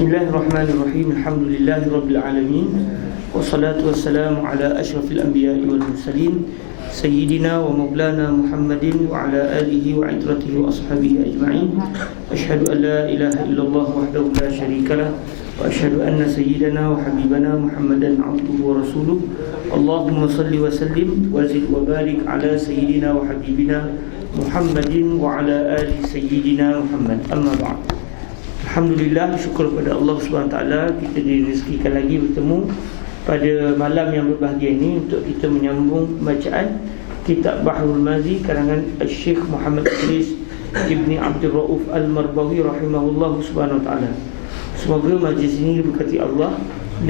Bismillahirrahmanirrahim. Alhamdulillahirabbil alamin. Wassalatu wassalamu ala asyrafil anbiya'i wal mursalin sayyidina wa maulana Muhammadin wa ala alihi wa itratihi wa ashabihi ajma'in. Asyhadu an la ilaha illallah wahdahu la syarikalah wa asyhadu anna sayyidana wa habibana Muhammadan abduhu wa rasuluh. Allahumma salli wa sallim wa zid wa barik ala sayyidina wa habibina Muhammadin wa ala ali sayyidina Muhammad. Amma ba'd. Alhamdulillah, syukur kepada Allah SWT, kita direzekikan lagi bertemu pada malam yang berbahagia ini untuk kita menyambung bacaan kitab Bahrul Mazi karangan Syekh Muhammad Idris Ibni Abdul Rauf Al-Marbawi rahimahullah SWT. Semoga majlis ini diberkati Allah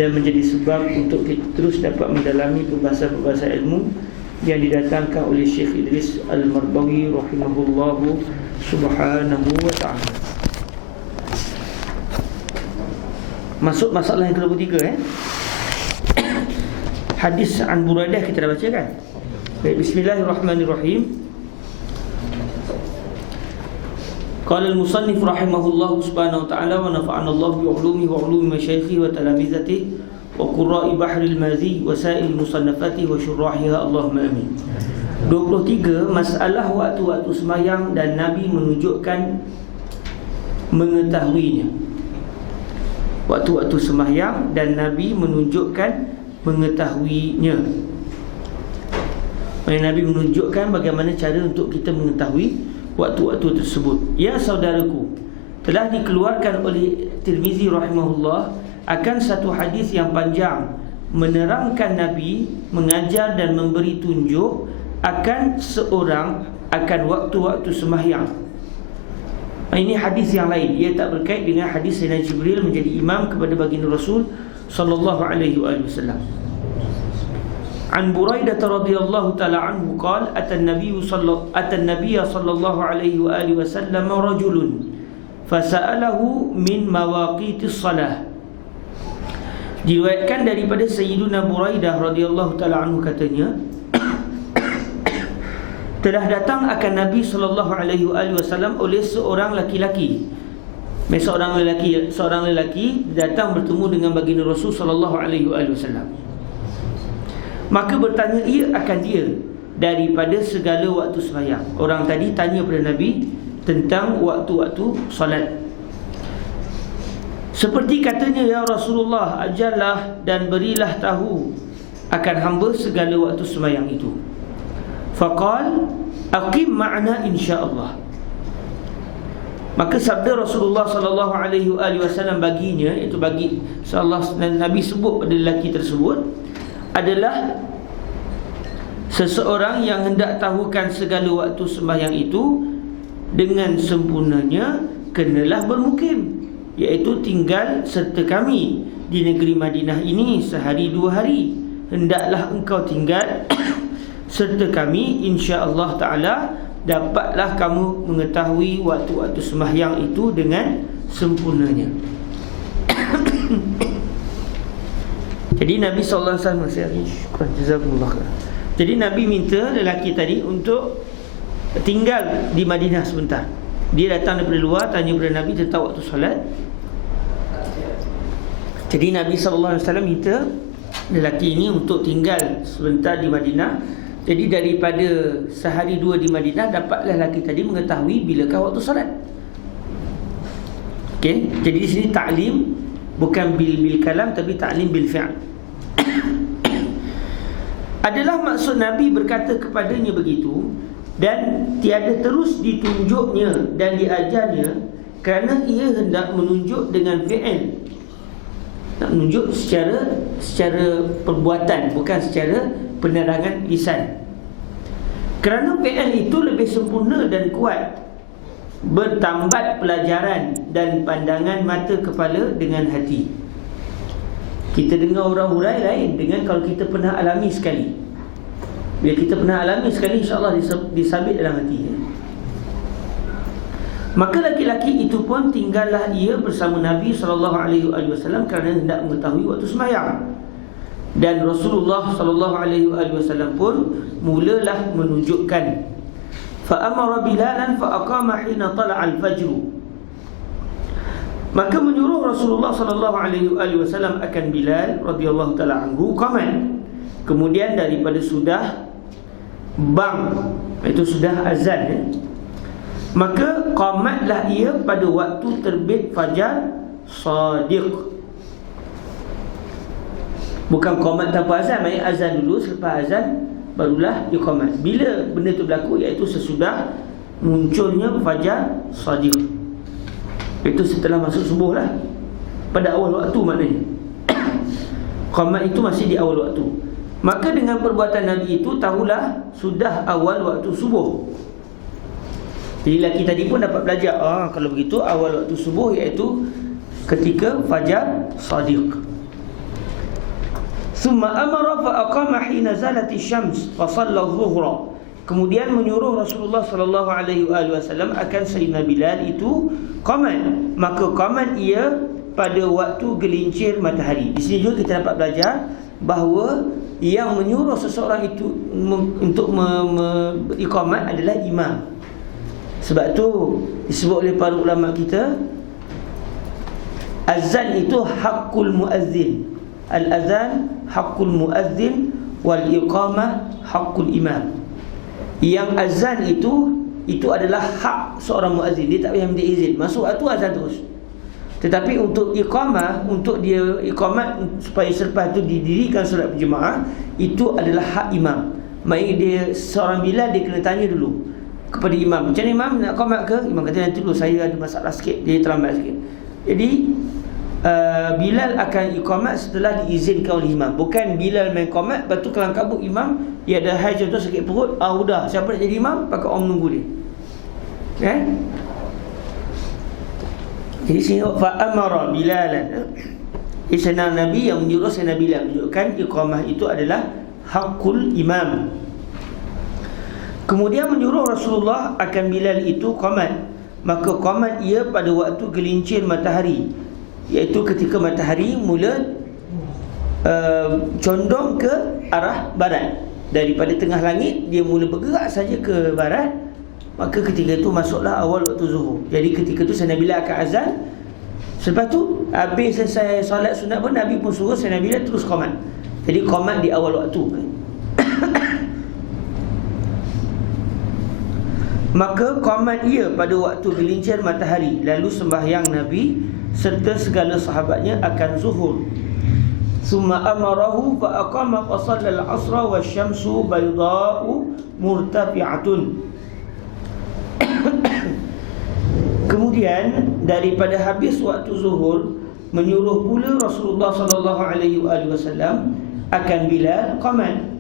dan menjadi sebab untuk kita terus dapat mendalami perbahasan-perbahasan ilmu yang didatangkan oleh Syekh Idris Al-Marbawi rahimahullah subhanahu wa ta'ala. Masuk masalah yang ke-23 Hadis an Buraidah kita dah baca kan? Baik, bismillahirrahmanirrahim. Qala al-musannif rahimahullah subhanahu wa ta'ala wa nafa'ana Allah bi ulumihi wa ulumi masyaikhihi wa talamizatihi wa qurra'i bahril mazi wa sa'il musannafati wa syurrahiha, Allahumma amin. 23 masalah waktu-waktu sembahyang dan Nabi menunjukkan mengetahuinya. Waktu-waktu sembahyang dan Nabi menunjukkan mengetahuinya. Nabi menunjukkan bagaimana cara untuk kita mengetahui waktu-waktu tersebut. Ya saudaraku, telah dikeluarkan oleh Tirmizi rahimahullah akan satu hadis yang panjang menerangkan Nabi mengajar dan memberi tunjuk akan seorang akan waktu-waktu sembahyang. Ini hadis yang lain, ia tak berkait dengan hadis Sayyidina Jibril menjadi imam kepada baginda Rasul sallallahu alaihi wasallam. An Buraidah radhiyallahu ta'ala anhu qala atan-nabiy sallallahu alaihi wasallam rajulun fasa'alahu min mawaqitis salah. Diriwayatkan daripada Sayyidina Buraidah radhiyallahu ta'ala anhu katanya, telah datang akan Nabi sallallahu alaihi wasallam oleh seorang lelaki. Seorang lelaki datang bertemu dengan baginda Rasul sallallahu alaihi wasallam. Maka bertanya ia akan dia daripada segala waktu sembahyang. Orang tadi tanya kepada Nabi tentang waktu-waktu solat. Seperti katanya, ya Rasulullah, ajarlah dan berilah tahu akan hamba segala waktu sembahyang itu. Faqal aqim ma'na insyaallah. Maka sabda Rasulullah sallallahu alaihi wasallam baginya, iaitu bagi Nabi sebut pada lelaki tersebut adalah seseorang yang hendak tahukan segala waktu sembahyang itu dengan sempurnanya kenalah bermukim, iaitu tinggal serta kami di negeri Madinah ini sehari 2 hari. Hendaklah engkau tinggal serta kami, insya-Allah ta'ala dapatlah kamu mengetahui waktu-waktu sembahyang itu dengan sempurnanya. Jadi Nabi sallallahu alaihi wasallam, jazakumullah khair. Jadi Nabi minta lelaki tadi untuk tinggal di Madinah sebentar. Dia datang daripada luar, tanya kepada Nabi tentang waktu solat. Jadi Nabi sallallahu alaihi wasallam minta lelaki ini untuk tinggal sebentar di Madinah. Jadi daripada sehari 2 di Madinah, dapatlah lelaki tadi mengetahui bilakah waktu solat. Okey, jadi di sini ta'lim bukan bil kalam, tapi ta'lim bil fi'l. Adalah maksud Nabi berkata kepadanya begitu, dan tiada terus ditunjuknya dan diajarnya kerana ia hendak menunjuk dengan fi'il. Nak menunjuk secara perbuatan, bukan secara penerangan lisan. Kerana fi'il itu lebih sempurna dan kuat, bertambat pelajaran dan pandangan mata kepala dengan hati. Kita dengar orang hurai lain dengan kalau kita pernah alami sekali. Bila kita pernah alami sekali, insya-Allah disabit dalam hati. Maka laki-laki itu pun tinggallah ia bersama Nabi sallallahu alaihi wasallam kerana hendak mengetahui waktu sembahyang. Dan Rasulullah sallallahu alaihi wasallam pun mulalah menunjukkan. Fa amara Bilalan fa aqama hina tala'a al-fajr. Maka menyuruh Rasulullah sallallahu alaihi wasallam akan Bilal radhiyallahu taala anhu qamat. Kemudian daripada sudah bang, itu sudah azan ya, maka qamatlah ia pada waktu terbit fajar sadiq. Bukan qamat tanpa azan, maksudnya azan dulu, selepas azan barulah iqamat. Bila benda tu berlaku, iaitu sesudah munculnya fajar sadiq. Itu setelah masuk subuh lah, pada awal waktu maknanya. Qamat itu masih di awal waktu. Maka dengan perbuatan Nabi itu, tahulah sudah awal waktu subuh. Jadi lelaki tadi pun dapat belajar, kalau begitu awal waktu subuh iaitu ketika fajar sadiq. Thumma amara fa aqama hina zalati syams fa shalla adh-dhuhra. Kemudian menyuruh Rasulullah sallallahu alaihi wasallam akan Sayyidina Bilal itu qamat. Maka qamat ia pada waktu gelincir matahari. Di sini juga kita dapat belajar bahawa yang menyuruh seseorang itu untuk iqamat adalah imam. Sebab tu disebut oleh para ulama kita, azan itu haqqul muazzin. Al-azan haqqul muazzin wal iqamah haqqul imam. Yang azan itu adalah hak seorang muazzin. Dia tak payah minta izin, masuk waktu azan terus. Tetapi untuk iqamah, untuk dia iqamat supaya selepas itu didirikan solat berjemaah, itu adalah hak imam. Maksudnya dia seorang Bilal, dia kena tanya dulu kepada imam, macam mana imam nak qamat ke? Imam kata nanti dulu, saya ada masalah sikit, dia terlambat sikit. Jadi Bilal akan iqamat setelah diizinkan oleh imam. Bukan Bilal main qamat, lepas tu kelang kabut imam, dia ada hal contoh sakit perut, sudah, siapa nak jadi imam, pakai orang menunggu dia. Jadi sini fa'amara Bilalan, Sayyidina Nabi yang menyuruh Sayyidina Bilal, menunjukkan iqamah itu adalah hakul imam. Kemudian menyuruh Rasulullah akan Bilal itu qamat. Maka qamat ia pada waktu gelincir matahari, iaitu ketika matahari mula condong ke arah barat. Daripada tengah langit dia mula bergerak saja ke barat, maka ketika itu masuklah awal waktu zuhur. Jadi ketika itu Sayyidina Bilal akan azan. Selepas tu habis selesai solat sunat pun Nabi pun suruh Sayyidina Bilal terus qamat. Jadi qamat di awal waktu. Maka qamat ia pada waktu gelincir matahari, lalu sembahyang Nabi serta segala sahabatnya akan zuhur. Summa amarahu fa aqama fa shalla al-'asra wasyamsu bayda'u murtafi'atun. Kemudian daripada habis waktu zuhur, menyuruh pula Rasulullah sallallahu alaihi wasallam akan Bilal qamat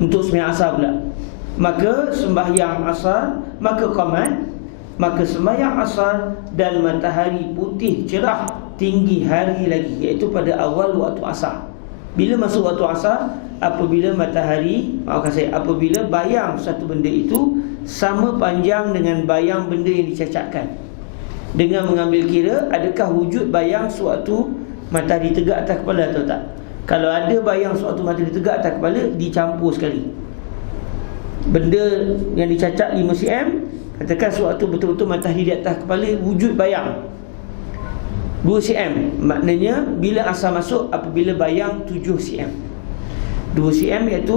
untuk sembahyang asar pula. Maka sembahyang asar, maka qamat, maka sembahyang asar dan matahari putih cerah tinggi hari lagi, iaitu pada awal waktu asar. Bila masuk waktu asar? Apabila matahari, apabila bayang satu benda itu sama panjang dengan bayang benda yang dicacatkan. Dengan mengambil kira, adakah wujud bayang suatu matahari tegak atas kepala atau tak. Kalau ada bayang suatu matahari tegak atas kepala, dicampur sekali. Benda yang dicacat 5 cm, katakan suatu betul-betul matahari di atas kepala, wujud bayang 2 cm. Maknanya bila asar masuk apabila bayang 7 cm. 2 cm iaitu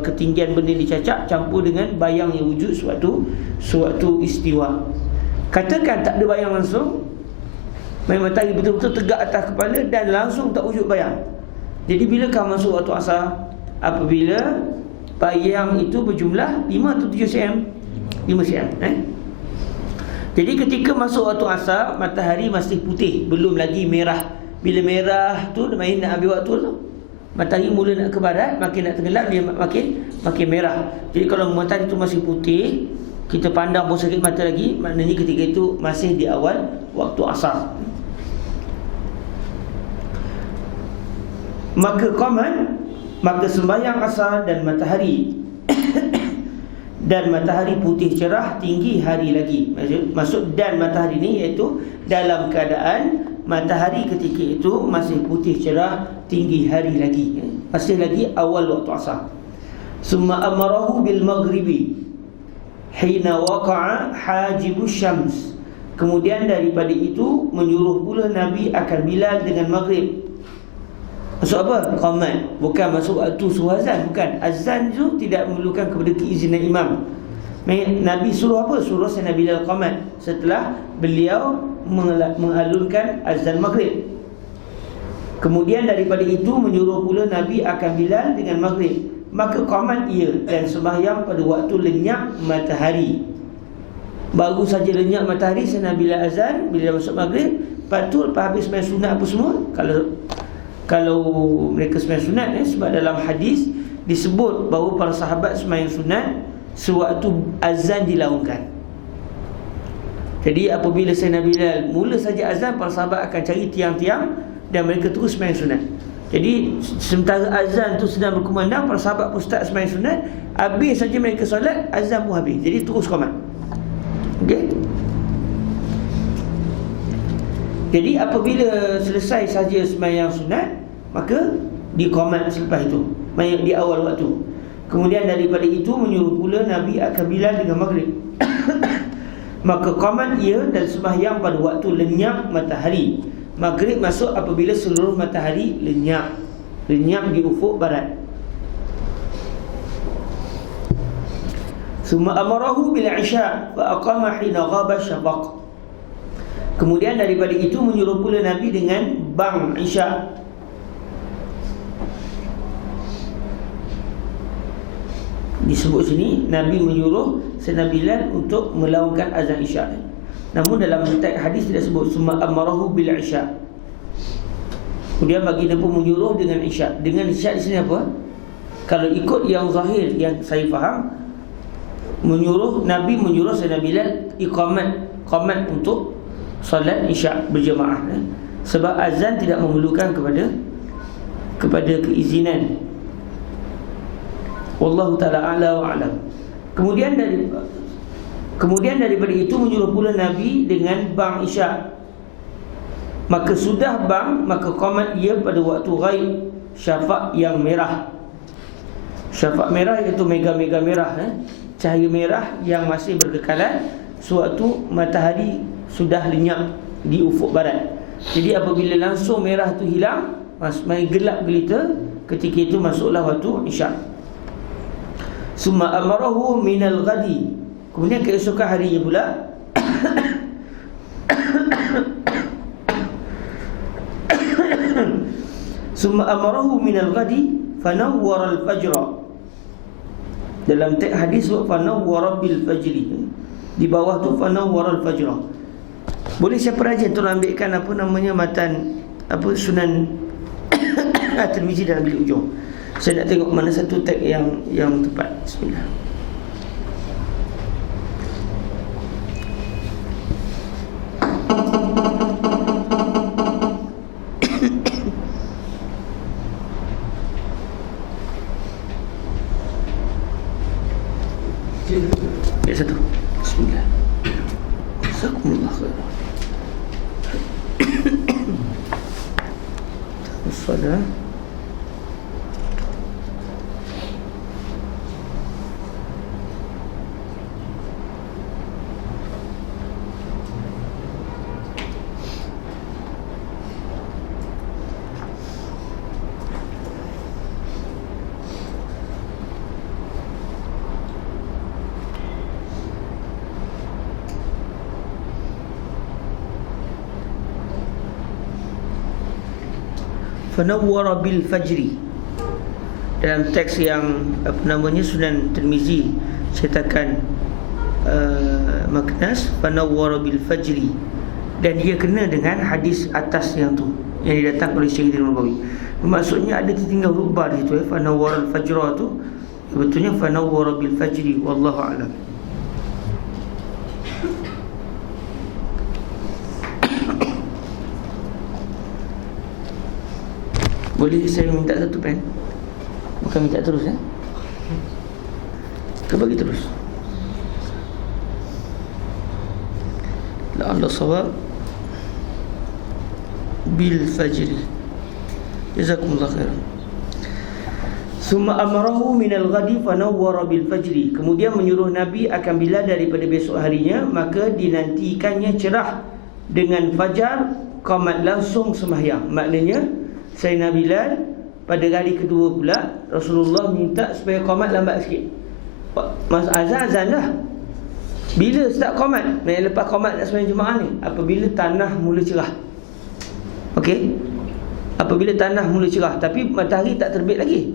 ketinggian benda dicacat campur dengan bayang yang wujud suatu istiwa. Katakan tak ada bayang langsung, matahari betul-betul tegak atas kepala dan langsung tak wujud bayang. Jadi bilakah masuk waktu asar? Apabila bayang itu berjumlah 5 atau 7 cm? 5 cm. Jadi ketika masuk waktu asar, matahari masih putih, belum lagi merah. Bila merah tu main nak ambil waktu tu, matahari mula nak ke barat, makin nak tenggelam, dia makin merah. Jadi kalau matahari tu masih putih, kita pandang pun sakit mata lagi, maknanya ketika itu masih di awal waktu asar. Maka qamat, maka sembahyang asar dan matahari dan matahari putih cerah tinggi hari lagi. Maksud dan matahari ni iaitu dalam keadaan matahari ketika itu masih putih cerah tinggi hari lagi, masih lagi awal waktu asar. Summa amarahu bil maghribi hina waqa'a hajibus syams. Kemudian daripada itu menyuruh pula Nabi akan Bilal dengan maghrib. Maksud apa? Qamat. Bukan masuk waktu suruh azan. Bukan. Azan itu tidak memerlukan kepada keizinan imam. Nabi suruh apa? Suruh Sayyidina Bilal qamat setelah beliau mengalunkan azan maghrib. Kemudian daripada itu menyuruh pula Nabi akan Bilal dengan maghrib. Maka qamat ia dan sembahyang pada waktu lenyap matahari. Baru saja lenyap matahari Sayyidina Bilal azan, bila masuk maghrib. Lepas tu lepas habis sembahyang sunat apa semua, Kalau mereka sembahyang sunat sebab dalam hadis disebut bahawa para sahabat sembahyang sunat sewaktu azan dilaungkan. Jadi apabila Sayyidina Bilal mula saja azan, para sahabat akan cari tiang-tiang dan mereka terus sembahyang sunat. Jadi sementara azan tu sedang berkumandang, para sahabat pun start sembahyang sunat. Habis saja mereka solat, azan pun habis. Jadi terus qamat. Okey. Jadi apabila selesai saja sembahyang sunat, maka diqamat selepas itu, di awal waktu. Kemudian daripada itu menyuruh pula Nabi akan Bilal dengan maghrib. Maka qamat ia dan sembahyang pada waktu lenyap matahari. Maghrib masuk apabila seluruh matahari lenyap di ufuk barat. Summa amarahu bil isya fa aqama hina ghaba syafaq. Kemudian daripada itu menyuruh pula Nabi dengan bang isya. Disebut sini Nabi menyuruh Sayyidina Bilal untuk melaungkan azan isya. Namun dalam teks hadis tidak sebut summa amarahu bil isya. Kemudian baginda pun menyuruh dengan isya. Dengan isya di sini apa? Kalau ikut yang zahir yang saya faham, Nabi menyuruh Sayyidina Bilal qamat untuk solat isya berjemaah. Sebab azan tidak memerlukan kepada keizinan. Wallahu ta'ala a'la wa a'lam. Kemudian daripada itu menyuruh pula Nabi dengan bang isya. Maka sudah bang, maka qamat ia pada waktu ghaib syafaq yang merah. Syafaq merah iaitu mega-mega merah, cahaya merah yang masih berkekalan sewaktu matahari sudah lenyap di ufuk barat. Jadi apabila langsung merah tu hilang, main gelap gelita, ketika itu masuklah waktu isya. Summa amarahu minal ghadi. Kemudian keesokan harinya pula Summa amarahu minal ghadi fanawwara al-fajra. Dalam teks hadis fanawwara bil fajri. Di bawah tu fanawwara al-fajra. Boleh siapa rajin tolong ambilkan matan Sunan At-Tirmizi dalam bilik ujung. Saya nak tengok mana satu teks yang tepat. Bismillah. Satu. Bismillah. Jazakumullah khairan. Salah. Fanawwara bil fajri. Dalam teks yang Sunan Tirmizi cetakan Maknas, fanawwara bil fajri, dan dia kena dengan hadis atas yang didatang oleh Syekh Nawawi. Maksudnya ada tertinggal rubah di situ, fanawwara al fajra tu betulnya fanawwara bil fajri, wallahu a'lam. Boleh saya minta satu pen? Bukan minta terus Kita bagi terus. La'alla sawab bil fajr. Jazakumullah khairan. Summa amarahu minal ghadi fanawwara bil fajri. Kemudian menyuruh Nabi akan bila daripada besok harinya, maka dinantikannya cerah dengan fajar, qamat langsung sembahyang. Maknanya Sayyidina Bilal pada hari kedua pula Rasulullah minta supaya qamat lambat sikit. Mas azan dah. Bila start qamat? Nak lepas qamat nak sembahyang Jumaat ni apabila tanah mula cerah. Okey. Apabila tanah mula cerah tapi matahari tak terbit lagi.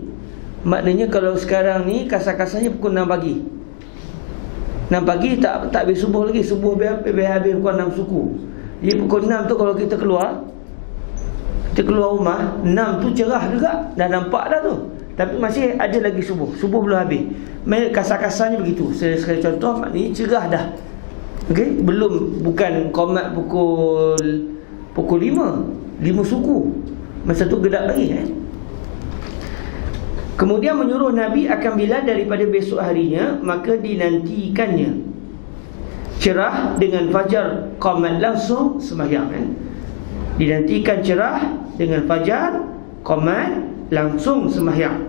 Maknanya kalau sekarang ni kasar-kasarnya pukul 6 pagi. 6 pagi tak habis subuh lagi. Subuh habis pukul 6 suku. Jadi pukul 6 tu kalau kita keluar rumah 6 tu cerah juga. Dah nampak dah tu. Tapi masih ada lagi subuh. Subuh belum habis. Kasar-kasarnya begitu. Sekali contoh maknanya cerah dah. Okey, bukan qamat pukul 5 suku. Masa tu gedap lagi Kemudian menyuruh Nabi akan bila daripada besok harinya, maka dinantikannya cerah dengan fajar, qamat langsung sembahyang Dinantikan cerah dengan fajar, qamat langsung sembahyang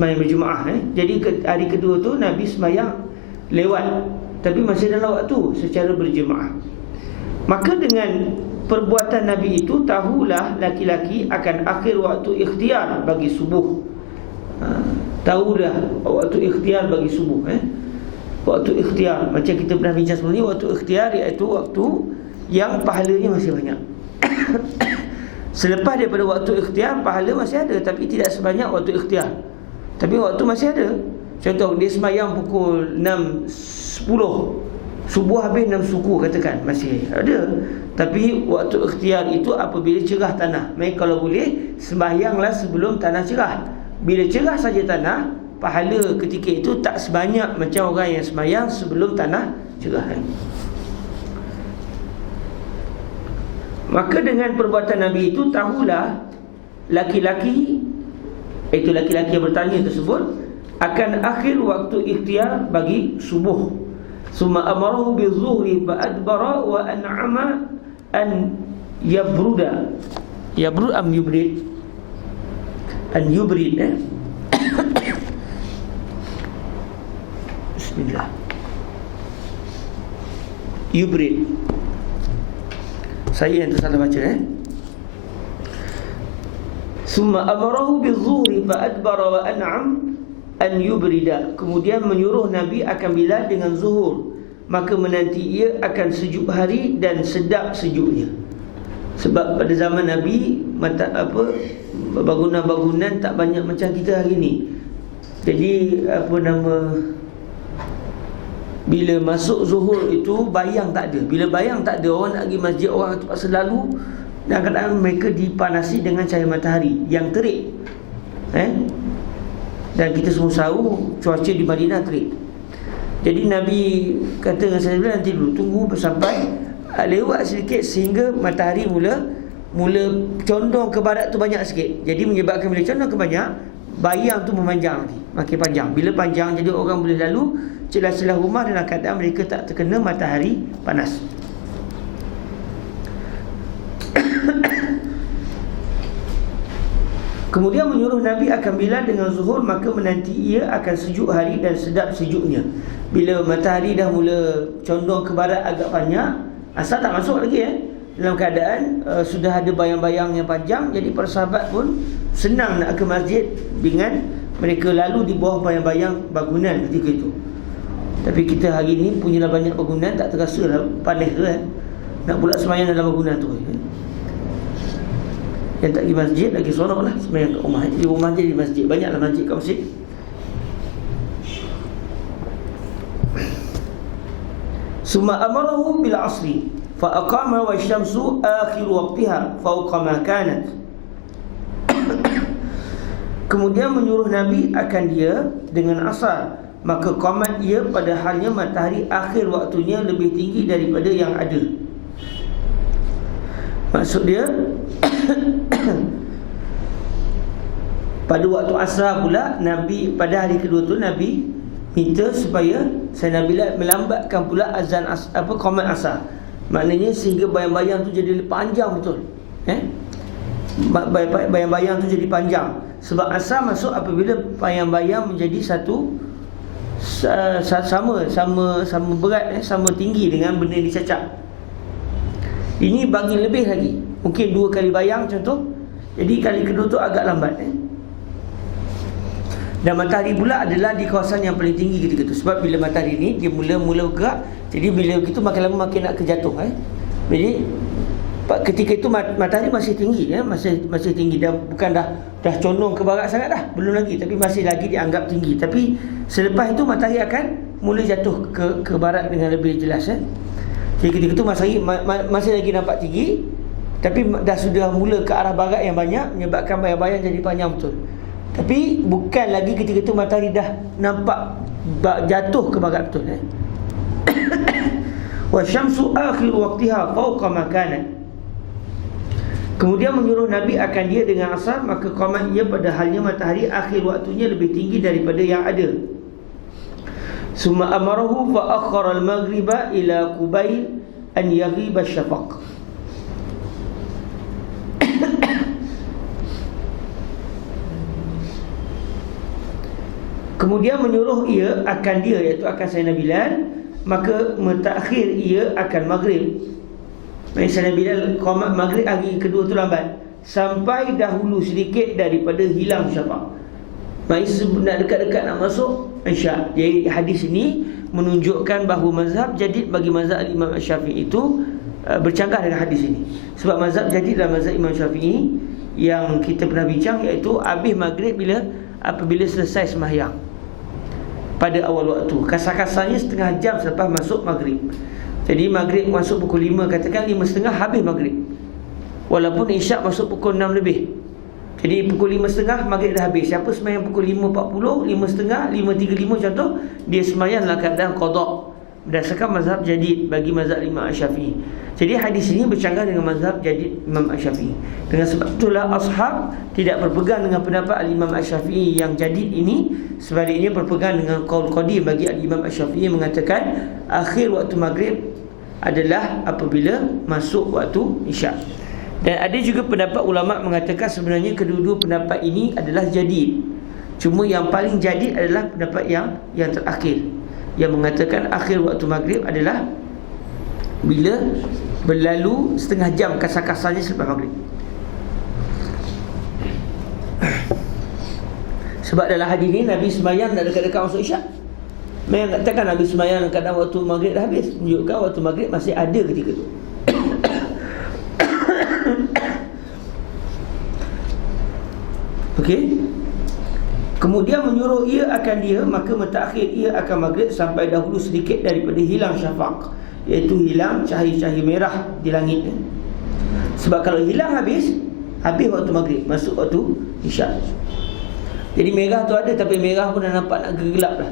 berjemaah Jadi hari kedua tu Nabi sembahyang lewat, tapi masih dalam waktu secara berjemaah. Maka dengan perbuatan Nabi itu, tahulah laki-laki akan akhir waktu ikhtiar bagi subuh. Tahu dah waktu ikhtiar bagi subuh Waktu ikhtiar, macam kita pernah bincang sebelum ni, waktu ikhtiar iaitu waktu yang pahalanya masih banyak. Selepas daripada waktu ikhtiar, pahala masih ada, tapi tidak sebanyak waktu ikhtiar. Tapi waktu masih ada. Contoh, dia sembahyang pukul 6.10, subuh habis 6 suku katakan, masih ada. Tapi waktu ikhtiar itu apabila cerah tanah. Maka kalau boleh, sembahyanglah sebelum tanah cerah. Bila cerah saja tanah, pahala ketika itu tak sebanyak macam orang yang sembahyang sebelum tanah cerah. Maka dengan perbuatan Nabi itu, tahulah laki-laki, iaitu laki-laki yang bertanya tersebut, akan akhir waktu ikhtiar bagi subuh. Summa amarahu bizuhri fa adbara wa an'ama an yabruda. Yabrud am yubrid? An yubrid Bismillah. Yubrid. Saya yang tersalah baca Summa amarahu bizuhri fa adbara wa an'am an yubrida. Kemudian menyuruh Nabi akan bila dengan zuhur, maka menanti ia akan sejuk hari dan sedap sejuknya. Sebab pada zaman Nabi bangunan-bangunan tak banyak macam kita hari ni. Jadi bila masuk zuhur itu bayang tak ada. Bila bayang tak ada, orang nak pergi masjid, orang terpaksa lalu, dan kadang-kadang mereka dipanasi dengan cahaya matahari yang terik. Dan kita semua tahu cuaca di Madinah terik. Jadi Nabi kata dengan saya, nanti dulu tunggu sampai lewat sedikit sehingga matahari mula condong ke barat tu banyak sikit. Jadi menyebabkan bila condong ke banyak, bayang tu memanjang lagi, makin panjang. Bila panjang, jadi orang boleh lalu celah-celah rumah dalam keadaan mereka tak terkena matahari panas. Kemudian menyuruh Nabi akan bila dengan zuhur, maka menanti ia akan sejuk hari dan sedap sejuknya. Bila matahari dah mula condong ke barat agak banyak, asal tak masuk lagi dalam keadaan sudah ada bayang-bayang yang panjang. Jadi para sahabat pun senang nak ke masjid dengan mereka lalu di bawah bayang-bayang bangunan ketika itu. Tapi kita hari ni punyalah banyak bangunan, tak terasa lah panas tu nak pula sembahyang dalam bangunan tu. Yang tak pergi masjid lagi seronok lah sembahyang kat rumah. Di rumah je di masjid, banyaklah masjid kat masjid. Summa amarahu bil asri fa aqama wa syamsu akhir waqtiha fawqa ma kanat. Kemudian menyuruh Nabi akan dia dengan asar, maka qamat ia pada halnya matahari akhir waktunya lebih tinggi daripada yang ada. Maksud dia pada waktu asar pula, Nabi pada hari kedua tu Nabi minta supaya Sayyidina Bilal melambatkan pula azan qamat asar. Maknanya sehingga bayang-bayang tu jadi panjang betul. bayang-bayang tu jadi panjang. Sebab asar masuk apabila bayang-bayang menjadi satu sama berat, sama tinggi dengan benda yang dicacap. Ini bagi lebih lagi, mungkin 2 kali bayang contoh. Jadi kali kedua tu agak lambat. Dan matahari pula adalah di kawasan yang paling tinggi ketika tu. Sebab bila matahari ni dia mula bergerak, jadi bila begitu makin lama makin nak kejatuh. Jadi ketika itu matahari masih tinggi, masih tinggi, dan bukan dah condong ke barat sangat dah, belum lagi, tapi masih lagi dianggap tinggi. Tapi selepas itu matahari akan mula jatuh ke barat dengan lebih jelas. Jadi ketika itu matahari masih lagi nampak tinggi, tapi dah sudah mula ke arah barat yang banyak, menyebabkan bayang-bayang jadi panjang betul. Tapi bukan lagi ketika itu matahari dah nampak jatuh ke barat betul. Wa syamsu akhir waqtiha fawqa ma kanat. Kemudian menyuruh Nabi akan dia dengan asar, maka qamat ia pada halnya matahari akhir waktunya lebih tinggi daripada yang ada. Summa amarahu fa akhara al-maghriba ila qubayl an yaghiba syafaq. Kemudian menyuruh ia akan dia, iaitu akan Sayyidina Bilal, maka mentakhir ia akan maghrib. Sayyidina Bilal qamat maghrib hari kedua tu lambat, sampai dahulu sedikit daripada hilang syafaq. Maksud nak dekat-dekat nak masuk Isyak. Jadi hadis ini menunjukkan bahawa mazhab jadid bagi mazhab Imam Syafi'i itu bercanggah dengan hadis ini. Sebab mazhab jadid dalam mazhab Imam Syafi'i yang kita pernah bincang, iaitu habis maghrib apabila selesai sembahyang pada awal waktu. Kasar-kasarnya setengah jam selepas masuk maghrib. Jadi maghrib masuk pukul 5, katakan 5.30 habis maghrib. Walaupun isyak masuk pukul 6 lebih. Jadi pukul 5.30 maghrib dah habis. Siapa sembahyang pukul 5.40, 5.30, 5.35 contoh, dia sembahyang dalam keadaan qada berdasarkan mazhab jadid bagi mazhab Imam Syafi'i. Jadi hadis ini bercanggah dengan mazhab jadid Imam Syafi'i. Dengan sebab itulah ashab tidak berpegang dengan pendapat Imam Syafi'i yang jadid ini, sebaliknya berpegang dengan qaul qadim bagi Imam Syafi'i mengatakan akhir waktu maghrib adalah apabila masuk waktu isyak. Dan ada juga pendapat ulama mengatakan sebenarnya kedua-dua pendapat ini adalah jadid. Cuma yang paling jadid adalah pendapat yang terakhir, yang mengatakan akhir waktu maghrib adalah bila berlalu setengah jam kasar-kasarnya selepas maghrib. Sebab dalam hadis ini Nabi sembahyang nak dekat-dekat masuk isyak. Memang katakan Nabi sembahyang kadang waktu maghrib dah habis, menunjukkan waktu maghrib masih ada ketika itu. Okey. Kemudian menyuruh ia akan dia, maka mentakhir ia akan maghrib sampai dahulu sedikit daripada hilang syafaq, iaitu hilang cahaya-cahaya merah di langit. Sebab kalau hilang habis waktu maghrib, masuk waktu isyak. Jadi merah tu ada, tapi merah pun dah nampak nak gelap dah.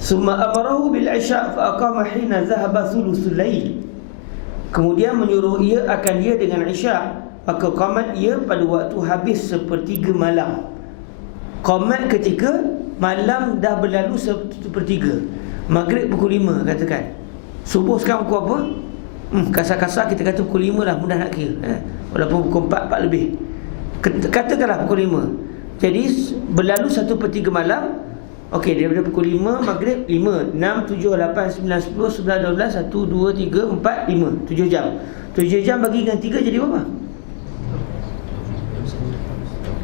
Summa amarahu bil isya' fa aqama hina dhahaba thuluthul lail. Kemudian menyuruh ia akan dia dengan isyak, maka qamat ia pada waktu habis sepertiga malam. Qamat ketika malam dah berlalu sepertiga. Maghrib pukul 5 katakan. Subuh sekarang pukul apa? Kasar-kasar kita kata pukul 5 lah, mudah nak kira. Walaupun pukul 4 lebih. Katakanlah pukul 5. Jadi berlalu 1/3 malam. Okey, daripada pukul 5 maghrib, 5, 6, 7, 8, 9, 10, 11, 12, 1, 2, 3, 4, 5, 7 jam. 7 jam bagi dengan 3 jadi berapa?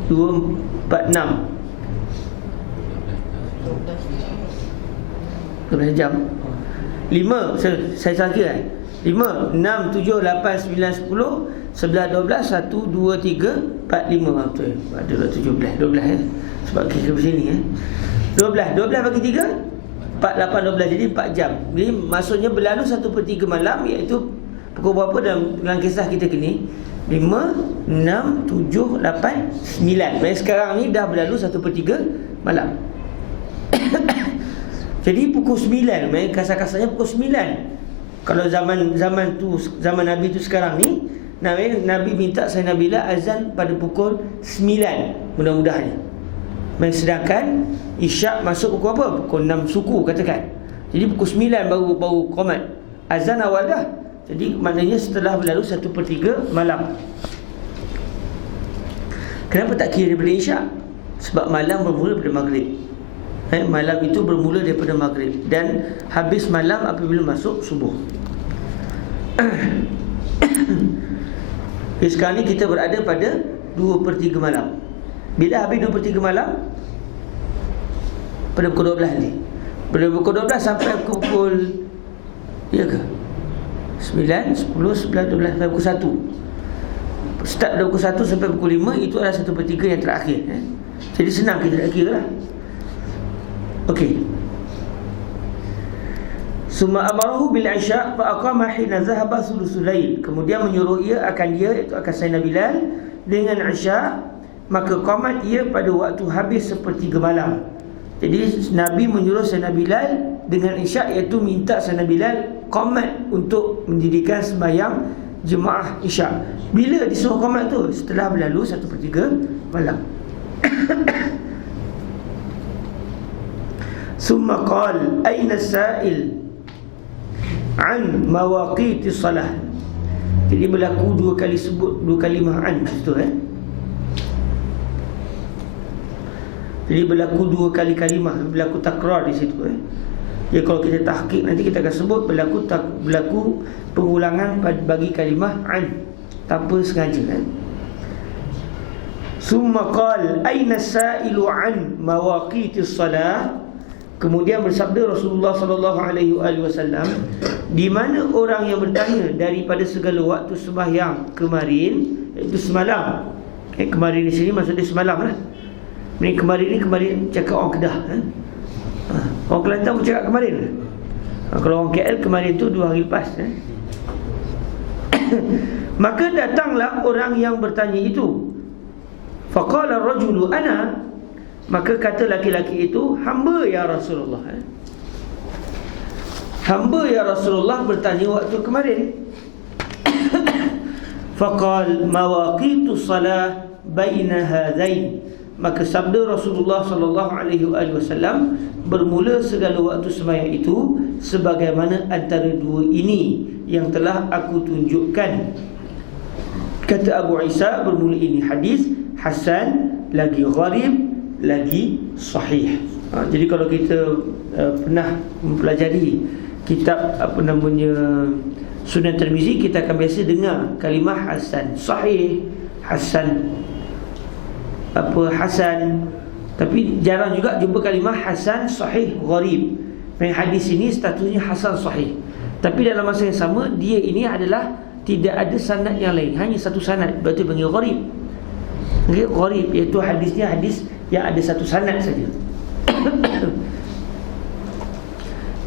2, 4, 6 12 jam. 5, saya saja 5, 6, 7, 8, 9, 10, 11, 12, 1, 2, 3, 4, 5. Betul. Ada 17, 12 sebab kita bersini 12 bagi 3 4, 8, 12. Jadi 4 jam. Jadi maksudnya berlalu 1/3 malam, iaitu pukul berapa dalam kisah kita kini? 5, 6, 7, 8, 9. Maksudnya sekarang ni dah berlalu 1/3 malam. Jadi pukul 9, maksudnya kasar-kasarnya pukul 9. Kalau zaman Nabi tu sekarang ni, Nabi minta Sayyidina Bilal azan pada pukul 9 mudah-mudahnya. Sedangkan isyak masuk pukul apa? Pukul 6 suku katakan. Jadi pukul 9 baru qamat. Azan awal dah. Jadi maknanya setelah berlalu 1/3 malam. Kenapa tak kira daripada isyak? Sebab malam bermula daripada maghrib. Malam itu bermula daripada maghrib dan habis malam apabila masuk subuh. Sekarang ni kita berada pada 2/3 malam. Bila habis 2/3 malam? Pada pukul 12 ni. Pada pukul 12 sampai pukul, ya ke? 9, 10, 11, 12 sampai pukul 1. Start dari pukul 1 sampai pukul 5, itu adalah 1/3 yang terakhir. Jadi senang kita nak kira lah. Okey. Summa amarahu bil isya' fa aqama hina zahaba thuluthul lail. Kemudian menyuruh ia akan dia, itu akan Sayyidina Bilal dengan isya', maka qamat ia pada waktu habis 1/3 malam. Jadi Nabi menyuruh Sayyidina Bilal dengan isya', iaitu minta Sayyidina Bilal qamat untuk mendirikan sembahyang jemaah isya'. Bila disuruh qamat tu? Setelah berlalu 1/3 malam. Summa qala aina sa'il an mawaqiti salah. Jadi berlaku dua kali sebut, dua kalimah an situ. Jadi berlaku dua kali kalimah, berlaku takrar di situ. Jadi kalau kita tahqiq nanti kita akan sebut berlaku pengulangan bagi kalimah an tanpa sengaja. Summa qala aina sa'ilu an mawaqiti salah. Kemudian bersabda Rasulullah sallallahu alaihi wasallam, di mana orang yang bertanya daripada segala waktu sembahyang kemarin, iaitu semalam. Kemarin di sini maksudnya semalam lah. Ini kemarin cakap orang Kedah. Orang Kelantan pun cakap kemarin. Kalau orang KL kemarin tu 2 hari lepas. Maka datanglah orang yang bertanya itu. Faqala ar-rajulu ana. Maka kata laki-laki itu, hamba ya Rasulullah. Hamba ya Rasulullah bertanya waktu kemarin. Faqal mawaqitu salah baina hadain. Maka sabda Rasulullah sallallahu alaihi wasallam, bermula segala waktu sembahyang itu sebagaimana antara dua ini yang telah aku tunjukkan. Kata Abu Isa, bermula ini hadis hasan, lagi gharib, lagi sahih. Jadi kalau kita pernah mempelajari kitab Sunan Tirmizi, kita akan biasa dengar kalimah hasan, sahih, hasan, hasan, tapi jarang juga jumpa kalimah hasan, sahih, gharib. Hadis ini statusnya hasan, sahih, tapi dalam masa yang sama dia ini adalah tidak ada sanad yang lain, hanya satu sanad, berarti panggil gharib. Gharib iaitu hadisnya hadis yang ada satu sanad saja.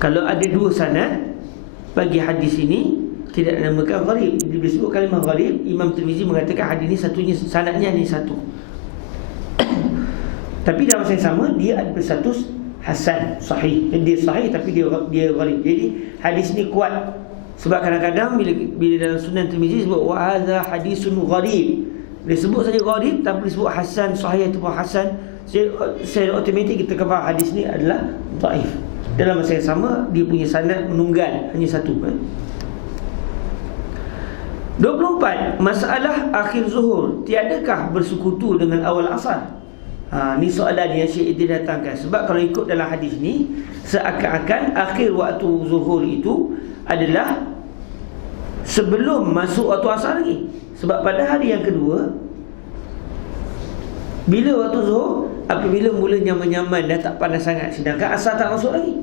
Kalau ada dua sanad bagi hadis ini, tidak dinamakan gharib. Dia disebut kalimah gharib. Imam Tirmizi mengatakan hadis ini satunya, sanadnya ni satu. Tapi dalam masa yang sama dia ada berstatus hasan, sahih. Dia sahih tapi dia gharib. Jadi hadis ni kuat. Sebab kadang-kadang bila dalam Sunan Tirmizi sebut wa hadza hadisun gharib, dia sebut saja gharib tanpa disebut hasan, sahih ataupun hasan, secara automatik kita kata hadis ni adalah dhaif. Dalam masa yang sama dia punya sanad menunggal, hanya satu. 24. Masalah akhir zuhur, tiadakah bersekutu dengan awal asar? Ni soalan yang Syekh Idris datangkan. Sebab kalau ikut dalam hadis ni, seakan-akan akhir waktu zuhur itu adalah sebelum masuk waktu asar lagi. Sebab pada hari yang kedua, bila waktu zuhur, apabila mula nyaman-nyaman, dah tak panas sangat, sedangkan asar tak masuk lagi.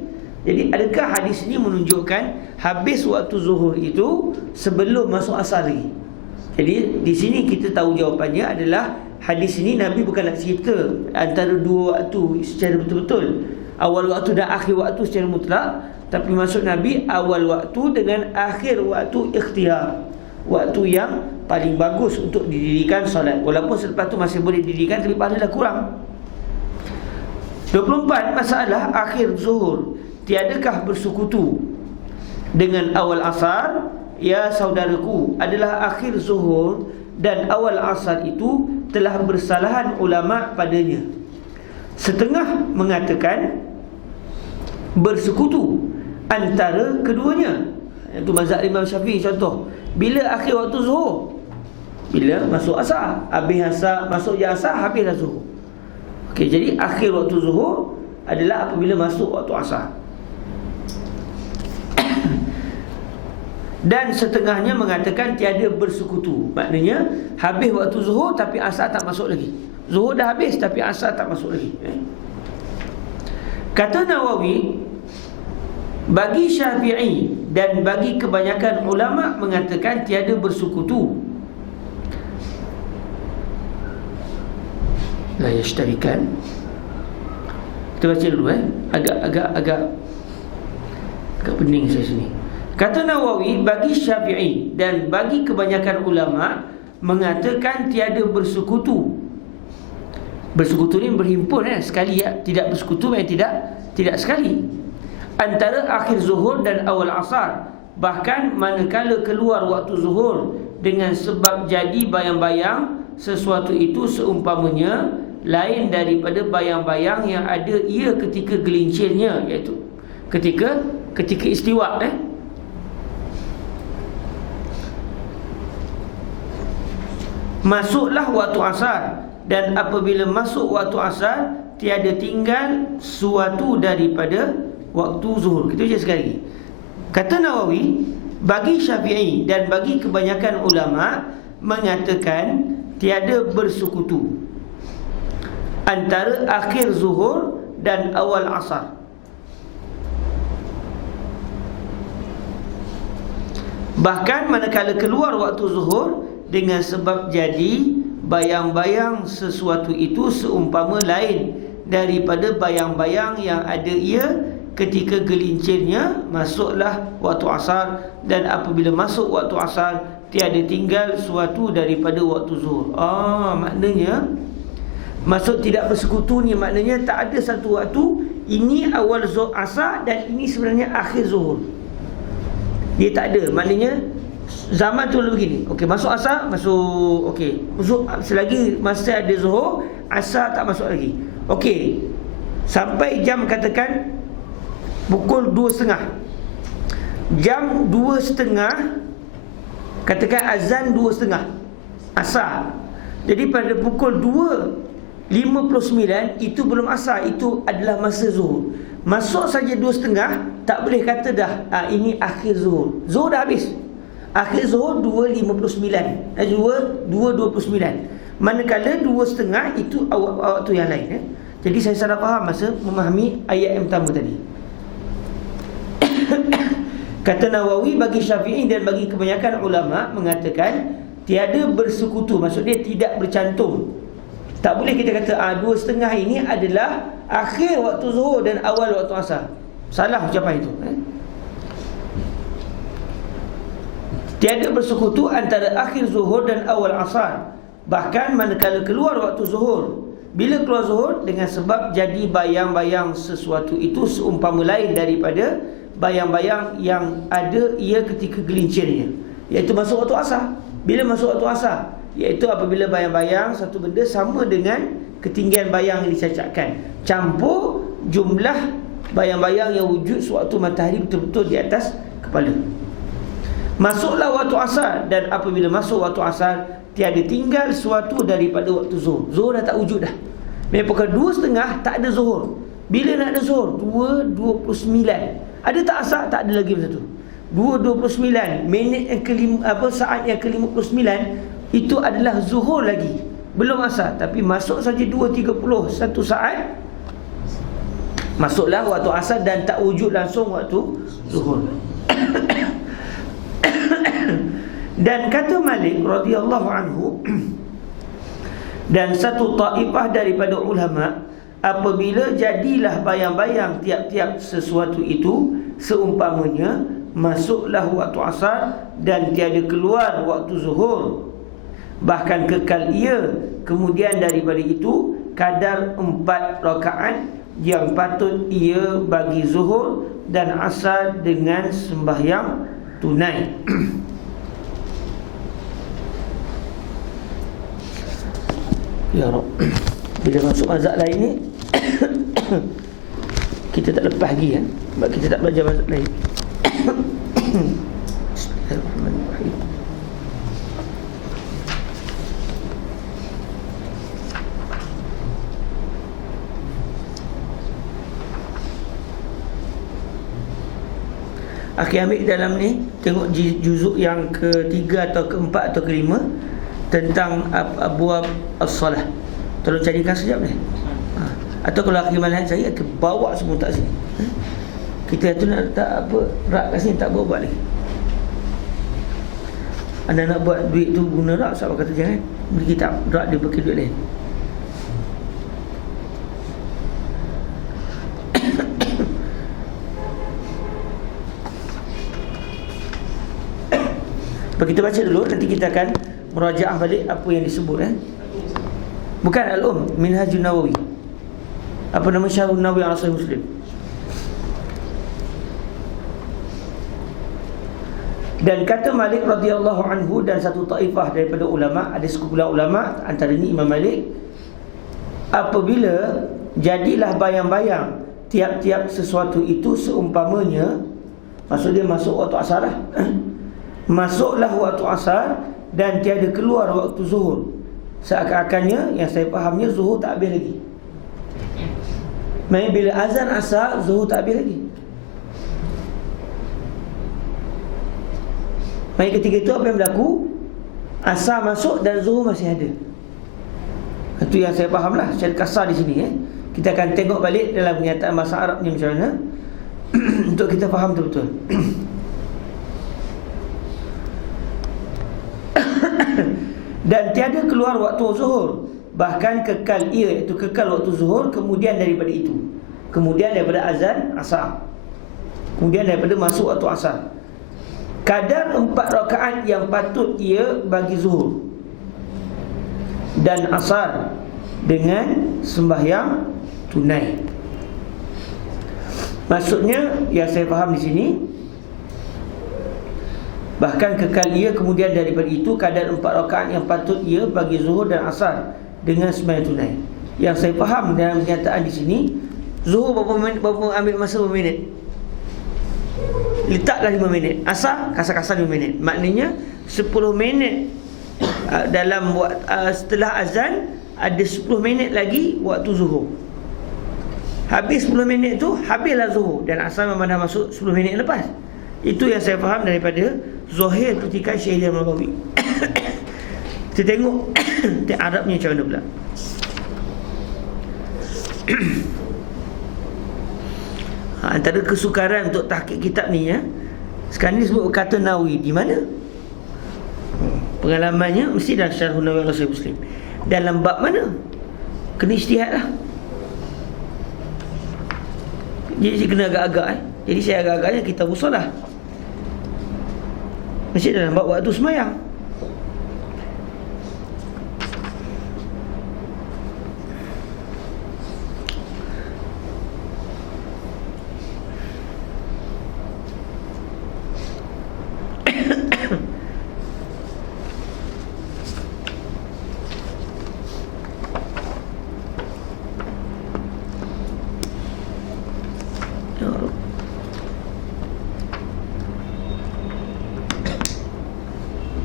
Jadi adakah hadis ini menunjukkan habis waktu zuhur itu sebelum masuk asar lagi? Jadi di sini kita tahu jawapannya adalah hadis ini Nabi bukan nak cerita antara dua waktu secara betul-betul, awal waktu dan akhir waktu secara mutlak, tapi maksud Nabi awal waktu dengan akhir waktu ikhtiar, waktu yang paling bagus untuk didirikan solat. Walaupun selepas tu masih boleh didirikan, tapi pahala dah kurang. 24. Masalah akhir zuhur, tiadakah bersekutu dengan awal asar? Ya saudaraku, adalah akhir zuhur dan awal asar itu telah bersalahan ulama padanya. Setengah mengatakan bersekutu antara keduanya. Itu mazhab Imam Syafi'i contoh. Bila akhir waktu zuhur? Bila masuk asar. Habis asar, masuk je asar, habis dah zuhur. Okey, jadi akhir waktu zuhur adalah apabila masuk waktu asar. Dan setengahnya mengatakan tiada bersekutu. Maknanya habis waktu zuhur tapi asar tak masuk lagi. Zuhur dah habis tapi asar tak masuk lagi. Kata Nawawi, bagi Syafi'i dan bagi kebanyakan ulama mengatakan tiada bersekutu. La yashtarikan. Kita baca dulu agak pening saya sini. Kata Nawawi, bagi Syafi'i dan bagi kebanyakan ulama mengatakan tiada bersekutu. Bersekutu ni berhimpun sekali ya. Tidak bersekutu tidak sekali. Antara akhir zuhur dan awal asar. Bahkan manakala keluar waktu zuhur dengan sebab jadi bayang-bayang, sesuatu itu seumpamanya lain daripada bayang-bayang yang ada ia ketika gelincirnya, iaitu ketika istiwa. Masuklah waktu asar, dan apabila masuk waktu asar tiada tinggal suatu daripada waktu zuhur. Kita baca sekali lagi. Kata Nawawi, bagi Syafi'i dan bagi kebanyakan ulama mengatakan tiada bersekutu antara akhir zuhur dan awal asar. Bahkan manakala keluar waktu zuhur dengan sebab jadi bayang-bayang, sesuatu itu seumpama lain daripada bayang-bayang yang ada ia ketika gelincirnya, masuklah waktu asar, dan apabila masuk waktu asar tiada tinggal suatu daripada waktu zuhur. Maknanya maksud tidak bersekutu ni maknanya tak ada satu waktu ini awal zuhur asar dan ini sebenarnya akhir zuhur. Dia tak ada. Maknanya zaman tu begini. Okey, masuk asar, masuk. Okey, masuk selagi masa ada zuhur, asar tak masuk lagi. Okey, sampai jam katakan pukul 2.30. Jam 2.30 katakan azan 2.30 asar. Jadi pada pukul 2.59 itu belum asar, itu adalah masa zuhur. Masuk saja 2.30, tak boleh kata dah ini akhir zuhur. Zuhur dah habis. Akhir zuhur 2.59, 2.29. Manakala 2.30 itu waktu yang lain. Jadi saya salah faham masa memahami ayat yang pertama tadi. Kata Nawawi, bagi Syafi'i dan bagi kebanyakan ulama mengatakan tiada bersekutu, maksud dia tidak bercantum. Tak boleh kita kata 2.30 ini adalah akhir waktu zuhur dan awal waktu asar. Salah ucapan itu. Tiada bersekutu antara akhir zuhur dan awal asar. Bahkan manakala keluar waktu zuhur, bila keluar zuhur dengan sebab jadi bayang-bayang, sesuatu itu seumpama lain daripada bayang-bayang yang ada ia ketika gelincirnya, iaitu masuk waktu asar. Bila masuk waktu asar, iaitu apabila bayang-bayang satu benda sama dengan ketinggian bayang yang dicacatkan, campur jumlah bayang-bayang yang wujud sewaktu matahari betul-betul di atas kepala. Masuklah waktu asar, dan apabila masuk waktu asar tiada tinggal suatu daripada waktu zuhur. Zuhur dah tak wujud dah. Memang pukul 2.30 tak ada zuhur. Bila nak ada zuhur? 2.29. Ada tak asar? Tak ada lagi masa tu. 2.29 minit yang saat yang ke-59 itu adalah zuhur lagi, belum asar. Tapi masuk saja 2.30, 1 saat masuklah waktu asar dan tak wujud langsung waktu zuhur. Dan kata Malik radhiyallahu anhu dan satu taifah daripada ulama, apabila jadilah bayang-bayang tiap-tiap sesuatu itu seumpamanya masuklah waktu asar dan tiada keluar waktu zuhur, bahkan kekal ia, kemudian daripada itu kadar 4 rakaat yang patut ia bagi zuhur dan asar dengan sembahyang tunai. Ya Rabb, bila masuk mazhab lain ni kita tak lepas lagi sebab kita tak belajar mazhab lain. Akhi ambil dalam ni, tengok juzuk yang ketiga atau keempat atau kelima tentang abwab as-salah. Tolong carikan sekejap ni. Atau kalau akhi malah saya akan bawa semua tak sini. Kita tu nak letak apa, rak kat sini tak buat lagi. Anda nak buat duit tu guna rak, sahabat kata jangan. Beli kitab, rak dia pakai duit lain. Kita baca dulu, nanti kita akan merajaah balik apa yang disebut. Bukan Minhajun Nawawi. Apa nama Syarhun Nawawi ala Sahih Muslim. Dan kata Malik radhiyallahu anhu dan satu taifah daripada ulama, ada sekumpulan ulama antaranya Imam Malik, apabila jadilah bayang-bayang tiap-tiap sesuatu itu seumpamanya, maksud dia masuk waktu asar lah. Masuklah waktu asar dan tiada keluar waktu zuhur. Seakan-akannya yang saya fahamnya zuhur tak habis lagi. Maksudnya bila azan asar, zuhur tak habis lagi. Maksudnya ketika itu apa yang berlaku? Asar masuk dan zuhur masih ada. Itu yang saya fahamlah secara kasar di sini. Kita akan tengok balik dalam kenyataan bahasa Arab ni macam mana untuk kita faham betul-betul. Dan tiada keluar waktu zuhur, bahkan kekal ia, iaitu kekal waktu zuhur, kemudian daripada itu, kemudian daripada azan asar, kemudian daripada masuk waktu asar, kadar 4 rakaat yang patut ia bagi zuhur dan asar dengan sembahyang tunai. Maksudnya yang saya faham di sini, bahkan kekal ia, kemudian daripada itu kadar 4 rakaat yang patut ia bagi zuhur dan asar dengan sembahyang tunai. Yang saya faham dalam kenyataan di sini, zuhur berapa ambil masa berapa minit? Letaklah 5 minit. Asar kasar-kasar 5 minit. Maknanya 10 minit dalam setelah azan, ada 10 minit lagi waktu zuhur. Habis 10 minit tu, habislah zuhur dan asar memang dah masuk 10 minit lepas. Itu yang saya faham daripada Zuhair petikan Syekh Al-Nawawi. Kita tengok Arabnya macam mana pula. Antara kesukaran untuk tahqiq kitab ni sekarang ni sebut kata Nawawi di mana? Pengalamannya mesti dalam Syarhun Nawawi ala Sahih Muslim. Dalam bab mana? Kena ijtihad lah. Jadi kena agak-agak Jadi saya agak-agaknya kitab usalah. Mesti dalam bab waktu semayang.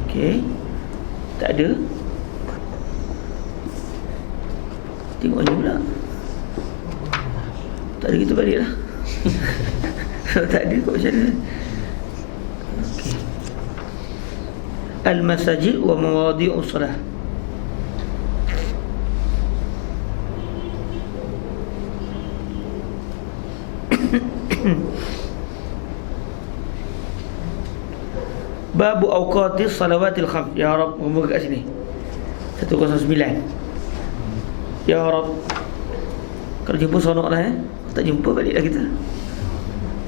Okey. Tak ada. Tengok ni pula. Tak ada, kita balik lah. Kalau tak ada kok macam mana? Okey. Al-masajid wa mawadi'us salah. Babu awqatis salawatil khams. Ya Rab, nombor kat sini 109. Ya Rab. Kalau jumpa sonok lah tak jumpa balik lah kita.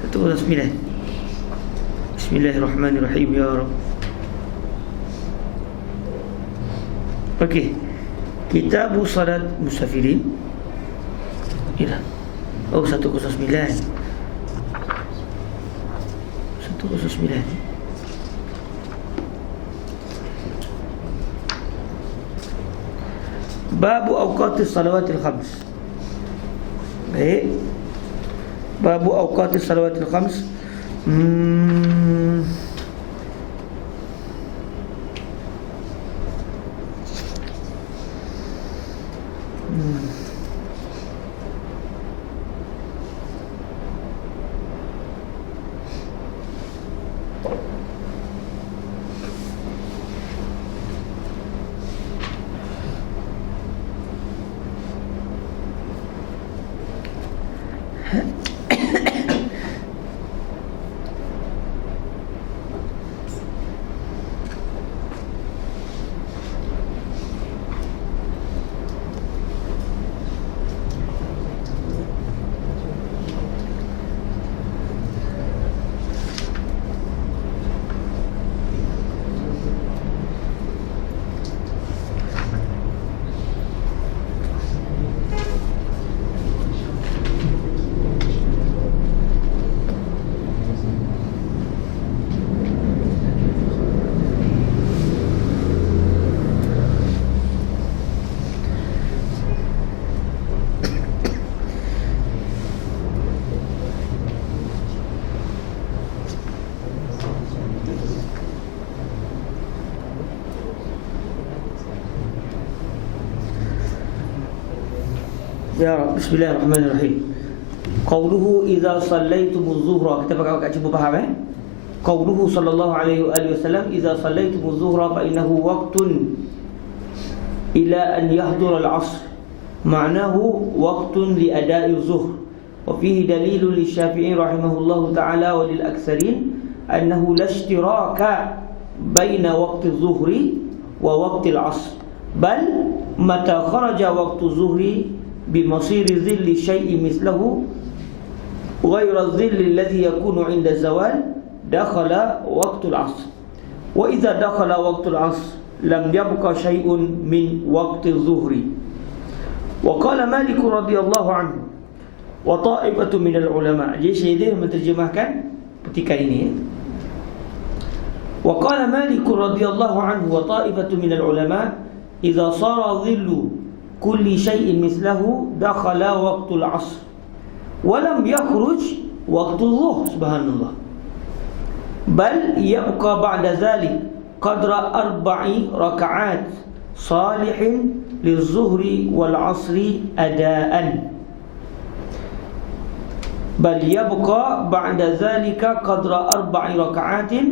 109. Bismillahirrahmanirrahim. Ya Rab. Okey. Kitabu salat musafirin. Inilah. Oh, 109. 109. Babu awqatis salawatil khams. Baik. Babu awqatis salawatil khams. Ya, bismillahirrahmanirrahim. Qauluhu idza sallaitumuz zuhra. Kita pakai cuba faham Qauluhu sallallahu alaihi wasallam idza sallaitumuz zuhra fa innahu waqtun ila an yahdura al-'asr. Ma'nahu waqtun li ada'i az-zuhr. Wa fihi dalilun lisy-Syafi'i rahimahullahu ta'ala wa lil aktsarin annahu la ishtiraka baina waqti az-zuhri wa waqti al-'asr. Bal mata kharaja waqtu az-zuhri بمصير ظل شيء مثله غير الظل الذي يكون عند الزوال دخل وقت العصر وإذا دخل وقت العصر لم يبق شيء من وقت الظهر وقال مالك رضي الله عنه وطائفة من العلماء. Jadi Syekh menterjemahkan petikan ini. وقال مالك رضي الله عنه وطائفة من العلماء إذا صار ظل كل شيء مثله دخل وقت العصر ولم يخرج وقت الظهر. سبحان الله. بل يبقى بعد ذلك قدر 4 ركعات صالح للظهر والعصر أداء. بل يبقى بعد ذلك قدر 4 ركعات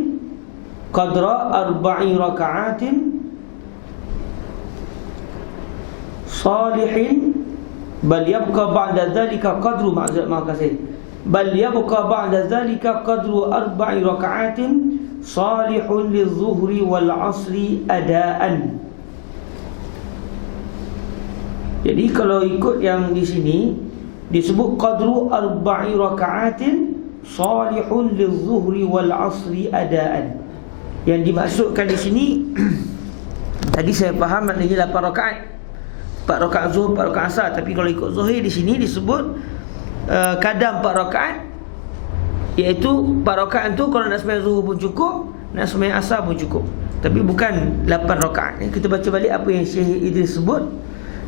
صالح. بل يبقى بعد ذلك قدر بل يبقى بعد ذلك قدر 4 ركعات صالح للظهر والعصر أداء. Jadi kalau ikut yang di sini disebut qadru 4 raka'atin salihun lil-zuhri wal 'asri adaan. Yang dimaksudkan di sini tadi saya faham maknanya 8 rakaat. 4 rakaat zuhur, 4 rakaat asar. Tapi kalau ikut zuhir di sini disebut kadang 4 rakaat, iaitu 4 rakaat tu kalau nak sembahyang zuhur pun cukup, nak sembahyang asar pun cukup. Tapi bukan 8 rakaat. Kita baca balik apa yang Syekh Idris sebut.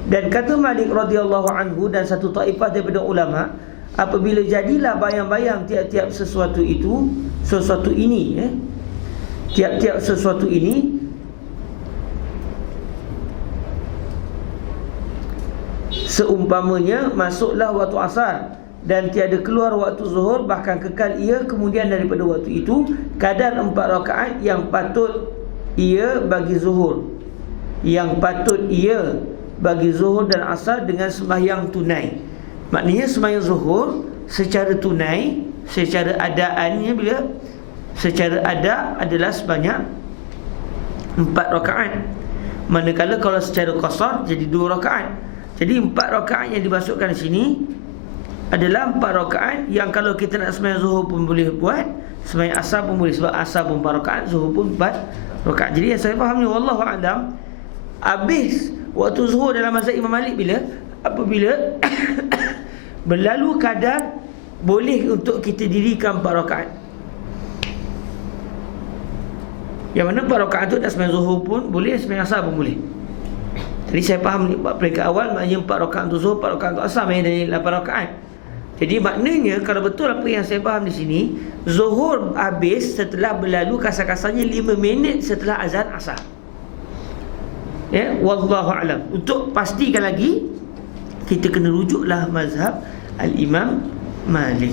Dan kata Malik radhiyallahu anhu dan satu taifah daripada ulama, apabila jadilah bayang-bayang tiap-tiap sesuatu itu, sesuatu ini tiap-tiap sesuatu ini seumpamanya masuklah waktu asar dan tiada keluar waktu zuhur, bahkan kekal ia kemudian daripada waktu itu kadar 4 rakaat yang patut ia bagi zuhur, dan asar dengan sembahyang tunai. Maknanya sembahyang zuhur secara tunai, secara adaannya bila secara ada adalah sebanyak 4 rakaat. Manakala kalau secara qasar jadi 2 rakaat. Jadi 4 rakaat yang dimasukkan di sini adalah 4 rakaat yang kalau kita nak sembahyang zuhur pun boleh buat, sembahyang asar pun boleh, sebab asar pun 4 rakaat, zuhur pun 4 rakaat. Jadi yang saya faham ni wallahu a'lam, habis waktu zuhur dalam mazhab Imam Malik bila apabila berlalu kadar boleh untuk kita dirikan 4 rakaat. Yang mana 4 rakaat tu nak sembahyang zuhur pun boleh, sembahyang asar pun boleh. Jadi saya faham ni peringkat awal maknanya 4 rakaat untuk zuhur, 4 rakaat untuk asar, maknanya dari 8 rakaat. Jadi maknanya kalau betul apa yang saya faham di sini, zuhur habis setelah berlalu kasar-kasarnya 5 minit setelah azan asar. Ya, wallahu a'lam. Untuk pastikan lagi, kita kena rujuklah mazhab al-Imam Malik.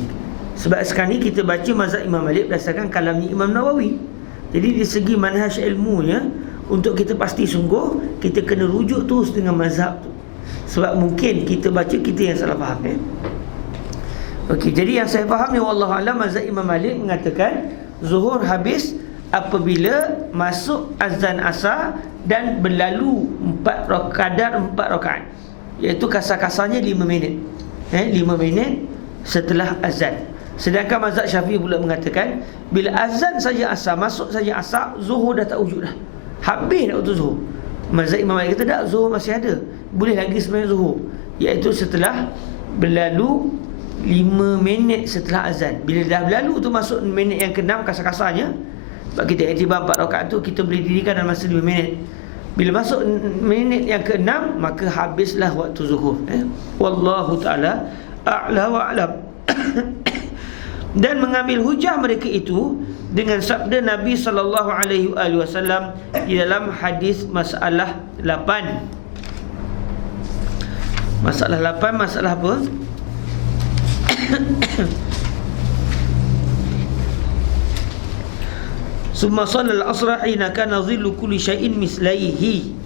Sebab sekarang ni kita baca mazhab Imam Malik berdasarkan kalamnya Imam Nawawi. Jadi dari segi manhaj ilmunya, untuk kita pasti sungguh, kita kena rujuk terus dengan mazhab tu. Sebab mungkin kita baca, kita yang salah faham Okey, jadi yang saya faham ni wallahu alam, mazhab Imam Malik mengatakan zuhur habis apabila masuk azan asar dan berlalu kadar 4 rakaat, iaitu kasar-kasarnya 5 minit. 5 minit setelah azan. Sedangkan mazhab Syafi'i pula mengatakan bila azan saja asar, masuk saja asar, zuhur dah tak wujud dah. Habis dah waktu zuhur. Mazhab Imam Malik kata tak, zuhur masih ada, boleh lagi sembahyang zuhur, iaitu setelah berlalu 5 minit setelah azan. Bila dah berlalu tu masuk minit yang ke-6 kasar-kasarnya, sebab kita iktibar 4 rakaat tu kita boleh dirikan dalam masa 5 minit. Bila masuk minit yang ke-6 maka habislah waktu zuhur. Wallahu ta'ala a'la wa a'lam. Dan mengambil hujah mereka itu dengan sabda Nabi sallallahu alaihi wasallam di dalam hadis masalah 8. Masalah 8, masalah apa? Summa shalla al-asra hina kana dhillu kulli syai'in mislaihi.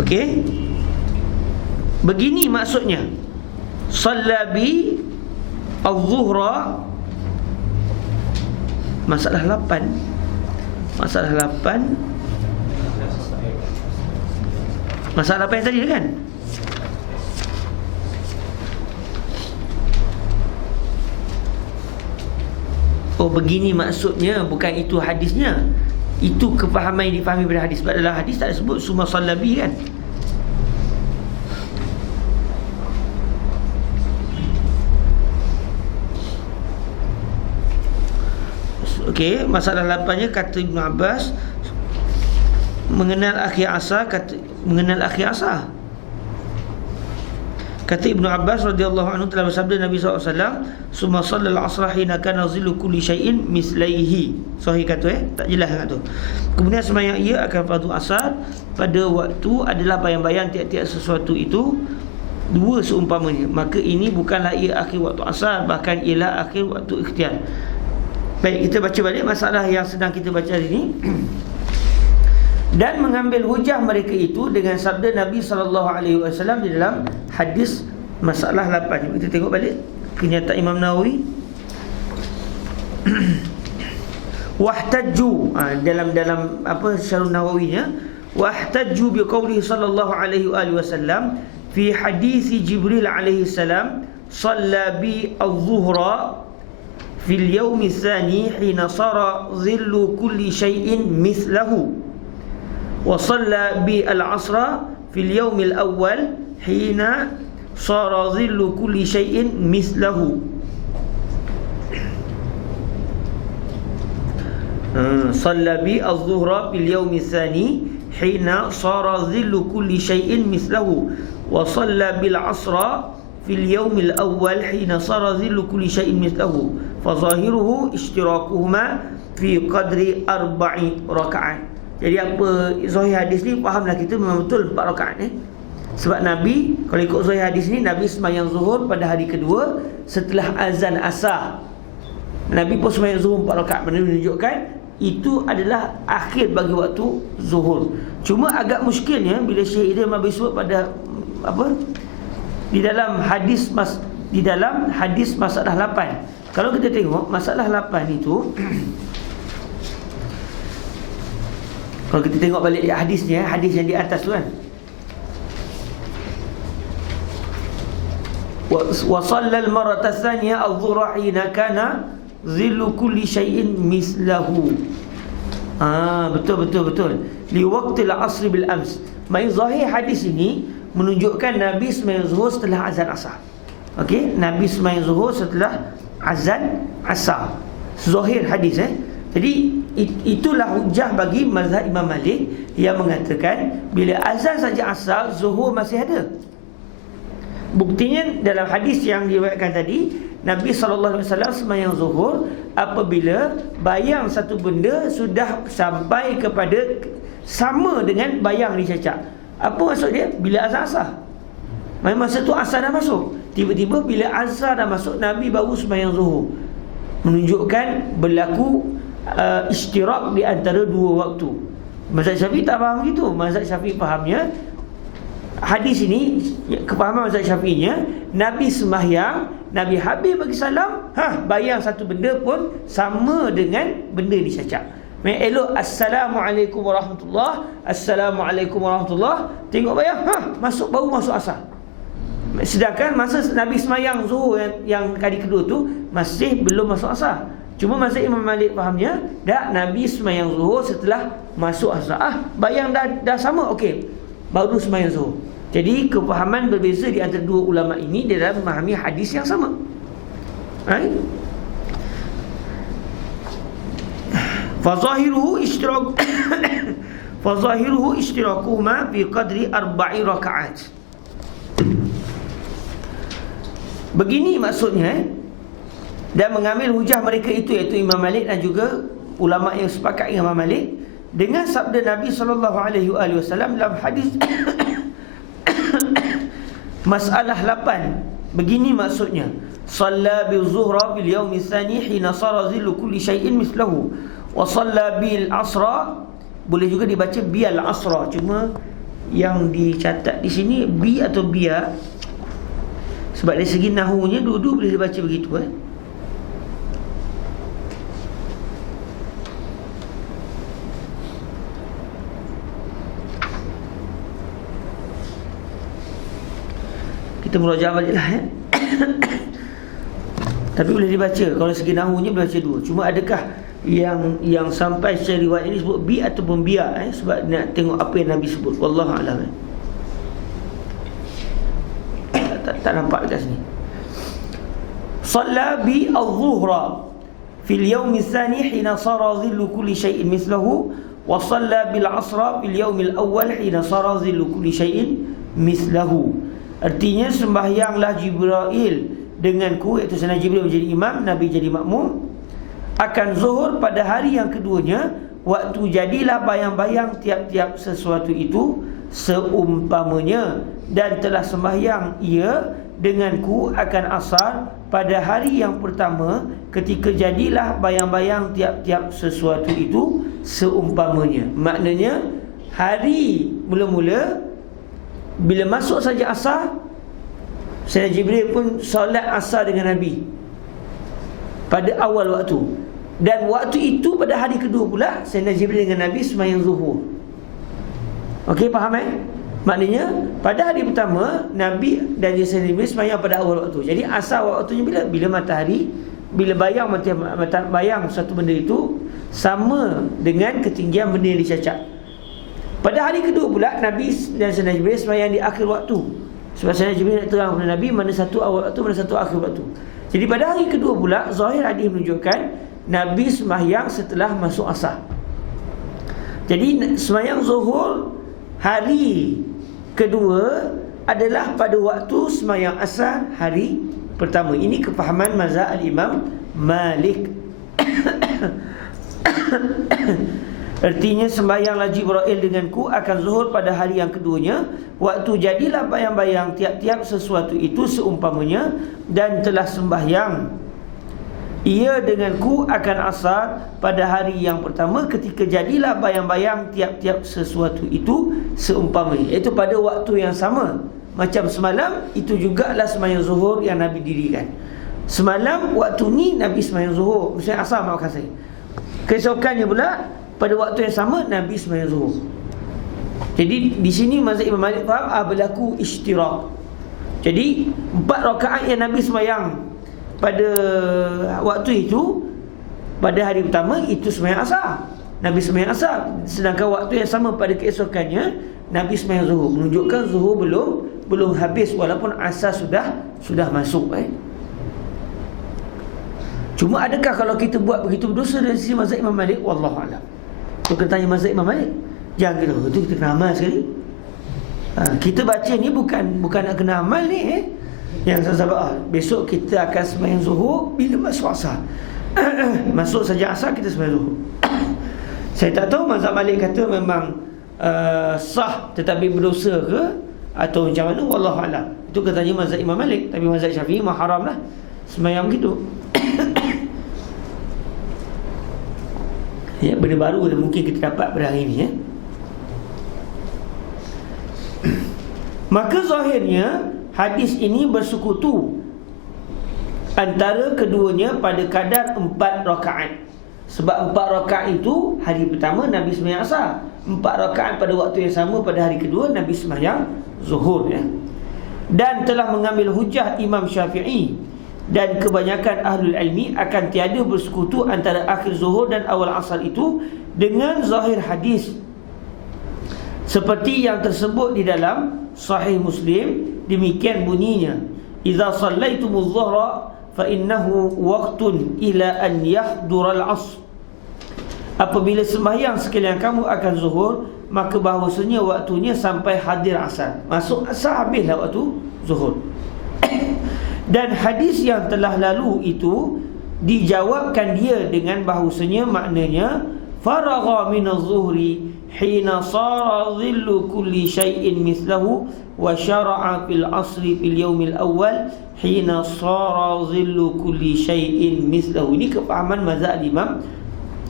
Okey, begini maksudnya. Shalla bi al-zuhra, masalah 8. Masalah 8, masalah 8 yang tadi kan? Oh, begini maksudnya, bukan itu hadisnya. Itu kefahaman yang difahami pada hadis. Sebab dalam hadis tak disebut summa sallabi kan. Okey, masalah 8-nya kata Ibn Abbas mengenal akhir asar, mengenal akhir asar. Kata Ibnu Abbas radhiyallahu anhu telah bersabda Nabi SAW, summa shallal asra hina kana zillu kulli syai'in mislaihi. Sahih kata tak jelas kat tu. Kemudian sembahyang ia akan fardu asar pada waktu adalah bayang-bayang tiap-tiap sesuatu itu dua seumpamanya. Maka ini bukanlah ia akhir waktu asar, bahkan ialah akhir waktu ikhtiar. Baik, kita baca balik masalah yang sedang kita baca hari ini. Dan mengambil hujah mereka itu dengan sabda Nabi SAW di dalam hadis masalah 8. Kita tengok balik kenyataan Imam Nawawi. Wahtajju, dalam apa Syarh Nawawinya, wahtajju biqaulihi sallallahu alaihi wasallam fi hadis Jibril alaihi salam shalla bi adh-dhuhra fil yawm ats-tsani hina sara dhillu kulli shay'in mithlahu وصلى بالعصر في اليوم الأول حين صار ظل كل شيء مثله. صلى بالظهر في اليوم الثاني حين صار ظل كل شيء مثله وصلى بالعصر في اليوم الأول حين صار ظل كل شيء مثله فظاهره اشتراكهما في قدر 4 ركعات. Jadi apa zahir hadis ni, fahamlah kita memang betul 4 rakaat Sebab Nabi, kalau ikut zahir hadis ni, Nabi sembahyang zuhur pada hari kedua setelah azan asar. Nabi pun sembahyang zuhur 4 rakaat, menunjukkan itu adalah akhir bagi waktu zuhur. Cuma agak muskilnya bila Syekh Idham Abi sebut pada apa? Di dalam hadis masalah 8. Kalau kita tengok masalah 8 itu kalau kita tengok balik hadisnya, hadis yang di atas tu kan, wa shallal marata tsaniya adh-dhuhra hina kana zillu kulli syai'in mislahu. Betul li waqtil asr bil ams. Mai zahir hadis ini menunjukkan Nabi sembahyang zuhur setelah azan asar. Okey, Nabi sembahyang zuhur setelah azan asar. Zahir hadis Jadi itulah hujah bagi mazhab Imam Malik yang mengatakan bila azan saja asar, zuhur masih ada. Buktinya dalam hadis yang diriwayatkan tadi, Nabi SAW sembahyang zuhur apabila bayang satu benda sudah sampai kepada sama dengan bayang dicacak. Apa maksud dia? Bila azan asar, masa tu asar dah masuk. Tiba-tiba bila azan dah masuk, Nabi baru sembahyang zuhur, menunjukkan berlaku istirak di antara dua waktu. Mazhab Syafi'i tak faham gitu. Mazhab Syafi'i fahamnya hadis ini kefahaman mazhab Syafi'inya, Nabi sembahyang, Nabi habis bagi salam, bayang satu benda pun sama dengan benda dicacat. Elok Assalamualaikum warahmatullahi, Assalamualaikum warahmatullahi, tengok bayang, baru masuk asar. Sedangkan masa Nabi semayang zuhur yang kali kedua tu masih belum masuk asar. Cuma masa Imam Malik fahamnya, dah Nabi semayang zuhur setelah masuk asar. Bayang dah sama, okey, baru semayang zuhur. Jadi kefahaman berbeza di antara dua ulama ini di dalam memahami hadis yang sama. Fazahiruhu ishtirak fazahiruhu ishtirakuhuma fi qadri 4 rakaat. Begini maksudnya, dan mengambil hujah mereka itu, iaitu Imam Malik dan juga ulama yang sepakat dengan Imam Malik, dengan sabda Nabi SAW dalam hadis Masalah 8. Begini maksudnya, Shalla bil zuhra bil yawmi tsani hina sara zillu kulli shay'in mislahu, wa shalla bil asra. Boleh juga dibaca bil asra, cuma yang dicatat di sini bi atau bia, sebab dari segi nahunya dua-dua boleh dibaca begitu. Kita merajaah baliklah Tapi boleh dibaca, kalau segi nahunya boleh baca dua. Cuma adakah yang sampai secara riwayat ini sebut bi ataupun bia, sebab nak tengok apa yang Nabi sebut. Wallahu a'lam. Tak nampak dekat sini. Shalla bi al-zuhra fil yawm ats-tsani hina sara dhillu kulli shay'in mithluhu, wa shalla bil 'asra fil yawm al-awwal hina sara dhillu kulli shay'in mithluhu. Artinya sembahyanglah Jibril denganku, iaitu Sayyidina Jibril menjadi imam, Nabi jadi makmum, akan zuhur pada hari yang keduanya, waktu jadilah bayang-bayang tiap-tiap sesuatu itu seumpamanya, dan telah sembahyang ia denganku akan asar pada hari yang pertama, ketika jadilah bayang-bayang tiap-tiap sesuatu itu seumpamanya. Maknanya hari mula-mula bila masuk saja asar, Sayyidina Jibril pun solat asar dengan Nabi pada awal waktu, dan waktu itu pada hari kedua pula Sayyidina Jibril dengan Nabi sembahyang zuhur. Okey, faham Maknanya pada hari pertama Nabi dan Sayyidina Jibril sembahyang pada awal waktu. Jadi asar waktunya bila matahari, bila bayang satu benda itu sama dengan ketinggian benda yang dicacat. Pada hari kedua pula Nabi dan Sayyidina Jibril sembahyang di akhir waktu, sebab Sayyidina Jibril nak terang kepada Nabi mana satu awal waktu, mana satu akhir waktu. Jadi pada hari kedua pula zahir hadis menunjukkan Nabi sembahyang setelah masuk asar. Jadi sembahyang zuhur hari kedua adalah pada waktu sembahyang asar hari pertama. Ini kefahaman mazhab al-Imam Malik. Artinya sembahyanglah Jibril denganku akan zuhur pada hari yang keduanya, waktu jadilah bayang-bayang tiap-tiap sesuatu itu seumpamanya, dan telah sembahyang ia denganku akan asar pada hari yang pertama, ketika jadilah bayang-bayang tiap-tiap sesuatu itu seumpamanya. Iaitu pada waktu yang sama. Macam semalam, itu jugalah sembahyang zuhur yang Nabi dirikan. Semalam waktu ni Nabi sembahyang zuhur, maksudnya asar, maafkan saya. Keesokannya pula pada waktu yang sama Nabi sembahyang zuhur. Jadi di sini mazhab Imam Malik faham berlaku ishtirak. Jadi 4 rakaat yang Nabi sembahyang pada waktu itu, pada hari pertama itu sembahyang asar, Nabi sembahyang asar. Sedangkan waktu yang sama pada keesokannya Nabi sembahyang zuhur, menunjukkan zuhur belum habis walaupun asar sudah masuk. Cuma adakah kalau kita buat begitu berdosa dari sisi mazhab Imam Malik? Wallahu a'lam. Tu kena tanya mazhab Imam Malik. Jangan kira itu kita kena amal sekali. Kita baca ni bukan nak kena amal ni. Yang sahabat, besok kita akan sembahyang zuhur bila masuk asar. Masuk saja asar kita sembahyang zuhur. Saya tak tahu mazhab Malik kata memang sah tetapi berdosa ke atau macam mana, wallahu a'lam. Itu katanya mazhab Imam Malik. Tapi mazhab Syafi'i mah haram lah sembahyang begitu. Ya, benda baru mungkin kita dapat pada hari ini. Maka zahirnya hadis ini bersekutu antara keduanya pada kadar 4 rakaat. Sebab 4 rakaat itu hari pertama Nabi sembahyang asar, 4 rakaat pada waktu yang sama pada hari kedua Nabi sembahyang zuhur, ya. Dan telah mengambil hujah Imam Syafi'i dan kebanyakan ahlul ilmi akan tiada bersekutu antara akhir zuhur dan awal asar itu dengan zahir hadis seperti yang tersebut di dalam Sahih Muslim. Demikian bunyinya, idza sallaitumuz zuhra fa innahu waqtun ila an yahdural asr. Apabila sembahyang sekalian kamu akan zuhur, maka bahawasanya waktunya sampai hadir asar. Masuk asar, habislah waktu zuhur. Dan hadis yang telah lalu itu dijawabkan dia dengan bahawasanya maknanya faragha minaz zuhri hina sara dhillu kulli syai'in mithlahu wa syara'a fil asri fil yaumil awal hina sara dhillu kulli syai'in mithlahu. Ini kefahaman mazhab Imam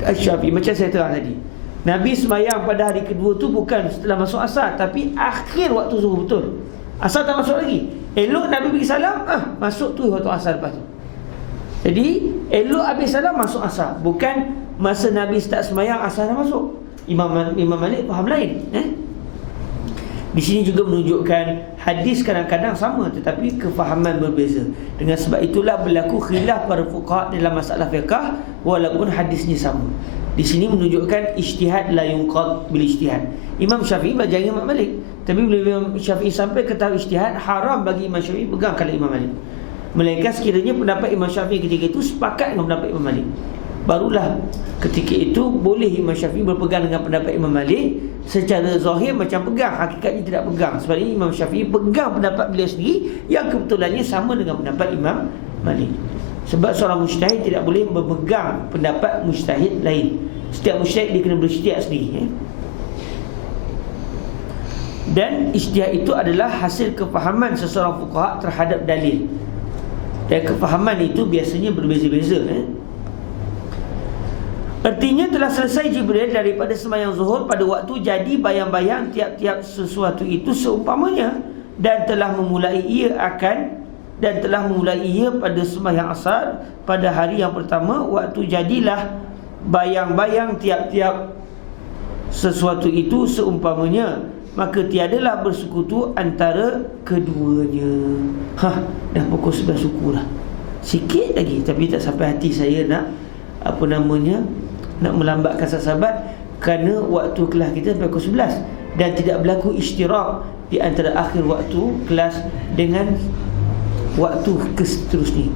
Syafi'i. Macam saya terang tadi, Nabi sembahyang pada hari kedua tu bukan setelah masuk asar, tapi akhir waktu zuhur betul. Asar tak masuk lagi. Elok Nabi bagi salam, masuk tu waktu asar lepas tu. Jadi elok habis salam masuk asar, bukan masa Nabi start sembahyang asar dah masuk. Imam Malik faham lain, Di sini juga menunjukkan hadis kadang-kadang sama tetapi kefahaman berbeza. Dengan sebab itulah berlaku khilaf para fuqaha dalam masalah fiqh walaupun hadisnya sama. Di sini menunjukkan ijtihad la yunqad bil ijtihad. Imam Syafi'i belajar Imam Malik, tapi bila Imam Syafi'i sampai ke tahap ijtihad, haram bagi Imam Syafi'i pegang kalau Imam Malik. Melainkan sekiranya pendapat Imam Syafi'i ketika itu sepakat dengan pendapat Imam Malik, barulah ketika itu boleh Imam Syafi'i berpegang dengan pendapat Imam Malik. Secara zahir macam pegang, hakikatnya tidak pegang. Sebab ini Imam Syafi'i pegang pendapat beliau sendiri yang kebetulannya sama dengan pendapat Imam Malik. Sebab seorang mujtahid tidak boleh memegang pendapat mujtahid lain. Setiap mujtahid dia kena berijtihad sendiri, Dan ijtihad itu adalah hasil kefahaman seseorang fuqaha terhadap dalil. Dan kefahaman itu biasanya berbeza-beza, Artinya telah selesai Jibril daripada sembahyang zuhur pada waktu jadi bayang-bayang tiap-tiap sesuatu itu seumpamanya, dan telah memulai ia pada sembahyang asar pada hari yang pertama waktu jadilah bayang-bayang tiap-tiap sesuatu itu seumpamanya, maka tiadalah bersekutu antara keduanya. Dah pukul 11 suku dah. Sikit lagi, tapi tak sampai hati saya nak nak melambatkan sahabat, kerana waktu kelas kita sampai pukul 11 dan tidak berlaku isytirak di antara akhir waktu kelas dengan waktu seterusnya.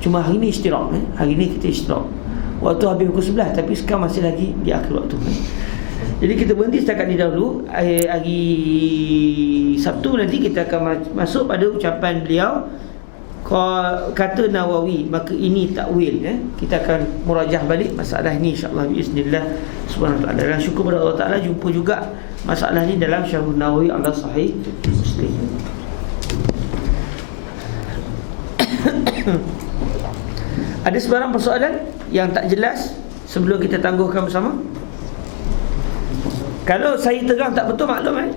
Cuma hari ni isytirak, hari ni kita isytirak. Waktu habis pukul 11, tapi sekarang masih lagi di akhir waktu. Jadi kita berhenti setakat ni dahulu. Hari Sabtu nanti kita akan masuk pada ucapan beliau, kata Nawawi, maka ini takwil, Kita akan murajah balik masalah ini insya-Allah biiznillah subhanahu wa taala. Dan syukur kepada Allah Taala jumpa juga masalah ini dalam Syarh Nawawi ala Sahih Muslim. Ada sebarang persoalan yang tak jelas sebelum kita tangguhkan bersama? Kalau saya terang tak betul maklum,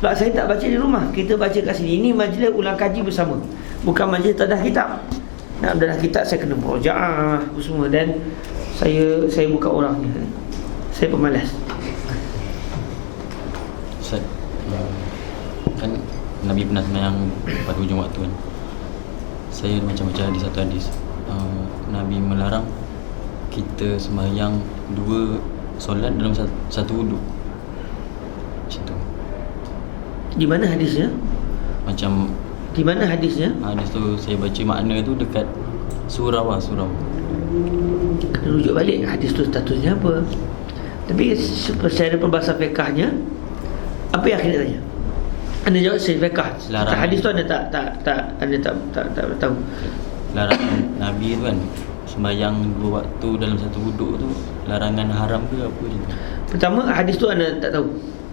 sebab saya tak baca di rumah, kita baca kat sini. Ini majlis ulang kaji bersama, bukan majlis tadah kitab. Nak tadah kitab saya kena murojaah semua, dan saya bukan orangnya. Saya pemalas. Ustaz, kan Nabi pernah sembahyang pada hujung waktu, kan. Saya macam hadis satu hadis, Nabi melarang kita sembahyang 2 solat dalam satu wuduk. Macam tu. Di mana hadisnya? Macam di mana hadisnya? Hadis tu saya baca makna tu dekat surau. Kena rujuk balik hadis tu statusnya apa. Tapi secara peribahasa fiqahnya, apa yang akhirnya tanya? Anda jawab secara fiqah. Hadis tu anda tak tahu. Larangan Nabi tu kan sembahyang 2 waktu dalam satu wuduk tu larangan haram ke apa je? Pertama, hadis tu anda tak tahu.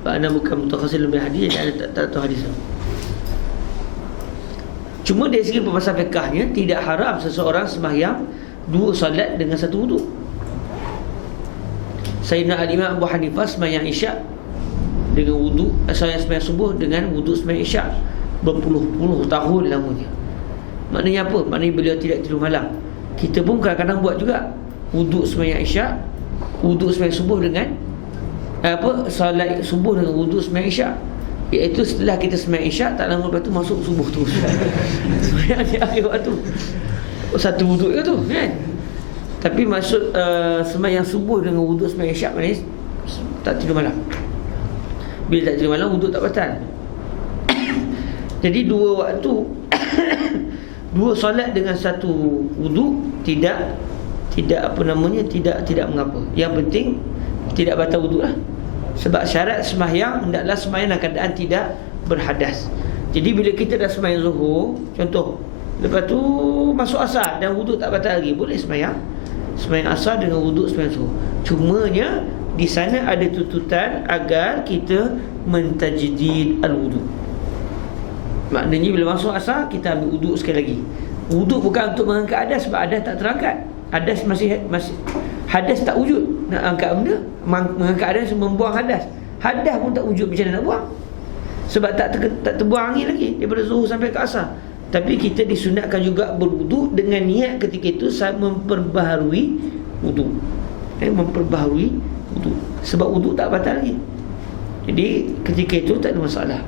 Anda bukan mutakhasis lebih hadis, anda tak tahu hadis tu. Cuma dari segi peribahasa fiqahnya, tidak haram seseorang sembahyang 2 solat dengan satu wuduk. Sayyidina Al-Imam Abu Hanifah sembahyang Isyak dengan wuduk, solat sembahyang subuh dengan wuduk sembahyang isyak berpuluh-puluh tahun lamanya. Maknanya apa? Maknanya beliau tidak tidur malam. Kita pun kadang-kadang buat juga wuduk sembahyang isyak, wuduk sembahyang subuh dengan solat subuh dengan wuduk sembahyang isyak. Iaitu setelah kita sembahyang isyak, tak lama lepas tu masuk subuh terus. Sembahyang di akhir waktu. Satu wuduk ke tu kan? Tapi maksud sembahyang subuh dengan wuduk sembahyang isyak maknanya tak tidur malam. Bila tak tidur malam, wuduk tak batal. Jadi dua waktu dua solat dengan satu wuduk tidak mengapa. Yang penting tidak batal wuduk lah. Sebab syarat sembahyang hendaklah sembahyang dalam keadaan tidak berhadas. Jadi bila kita dah sembahyang zuhur, contoh, lepas tu masuk asar dan wuduk tak batal lagi, boleh sembahyang asar dengan wuduk sembahyang zuhur. Cumanya di sana ada tuntutan agar kita mentajdid al-wuduk. Maknanya bila masuk asar, kita ambil wuduk sekali lagi. Wuduk bukan untuk mengangkat hadas, sebab hadas tak terangkat. Hadas masih hadas tak wujud. Nak angkat benda, mengangkat hadas, membuang hadas. Hadas pun tak wujud, macam mana nak buang? Sebab tak terbuang angin lagi daripada zuhur sampai ke asar. Tapi kita disunatkan juga berwuduk dengan niat ketika itu memperbaharui wuduk. Memperbaharui wuduk. Sebab wuduk tak batal lagi. Jadi ketika itu tak ada masalah.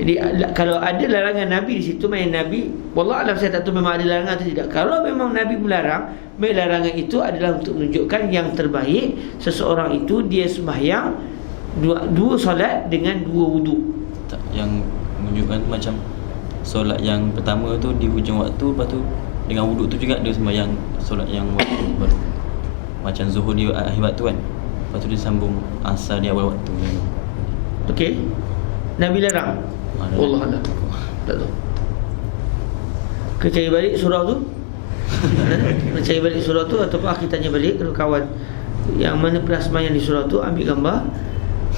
Jadi kalau ada larangan Nabi di situ, main Nabi, wallah alam, saya tak tahu memang ada larangan atau tidak. Kalau memang Nabi melarang, larangan itu adalah untuk menunjukkan yang terbaik seseorang itu dia sembahyang dua solat dengan dua wuduk. Yang menunjukkan macam solat yang pertama tu di hujung waktu, lepas tu dengan wuduk tu juga dia sembahyang solat yang waktu baru. Macam zuhur di akhir waktu kan, lepas tu dia sambung asar di awal waktu. Okey, Nabi larang. Allah Allah, tak tahu. Kita cari balik surah tu. Kita cari balik surah tu, ataupun kita tanya balik kepada kawan yang mana pernah sembahyang di surah tu, ambil gambar,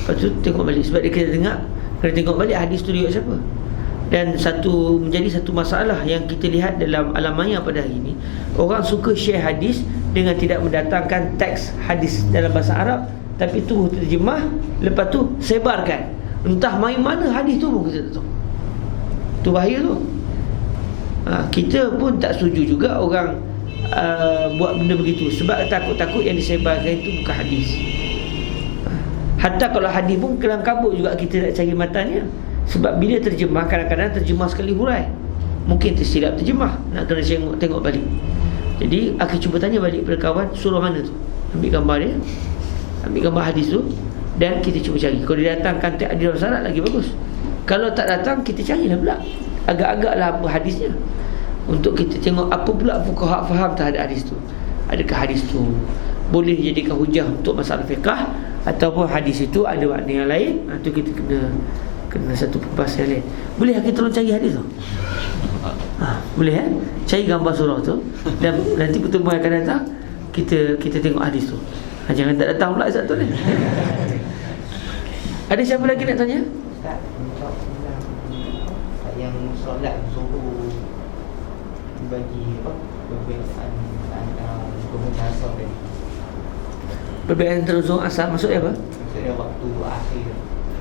lepas tu tengok balik. Sebab dia kena tengok balik hadis tu riwayat siapa. Dan menjadi satu masalah yang kita lihat dalam alam maya pada hari ini, orang suka share hadis dengan tidak mendatangkan teks hadis dalam bahasa Arab, tapi tu terjemah, lepas tu sebarkan. Entah main mana hadis tu pun kita tak tahu. Tu bahaya tu. Kita pun tak setuju juga orang buat benda begitu, sebab takut-takut yang disebarkan itu bukan hadis. Hatta kalau hadis pun kelam kabut juga kita nak cari matanya. Sebab bila terjemah, kadang-kadang terjemah sekali hurai, mungkin tersilap terjemah, nak kena tengok balik. Jadi aku cuba tanya balik pada kawan, surah mana tu, ambil gambar dia, ambil gambar hadis tu, dan kita cuba cari. Kalau dia datangkan teks di dalam syarat lagi bagus. Kalau tak datang, kita carilah pula agak-agaklah apa hadisnya, untuk kita tengok apa pula fuqaha faham terhadap hadis tu. Adakah hadis tu boleh dijadikan hujah untuk masalah fiqh, ataupun hadis itu ada makna yang lain. Itu kita kena satu perbahasan yang lain. Boleh kita tolong cari hadis tu? Boleh cari gambar surah tu, dan nanti pertemuan akan datang kita tengok hadis tu. Jangan tak datang pula satu ni. Ada siapa lagi nak tanya? Ustaz, yang solat zuhur bagi perbezaan antara zuhur dan asar tadi. Perbezaan antara zuhur asar maksudnya apa? Maksudnya waktu akhir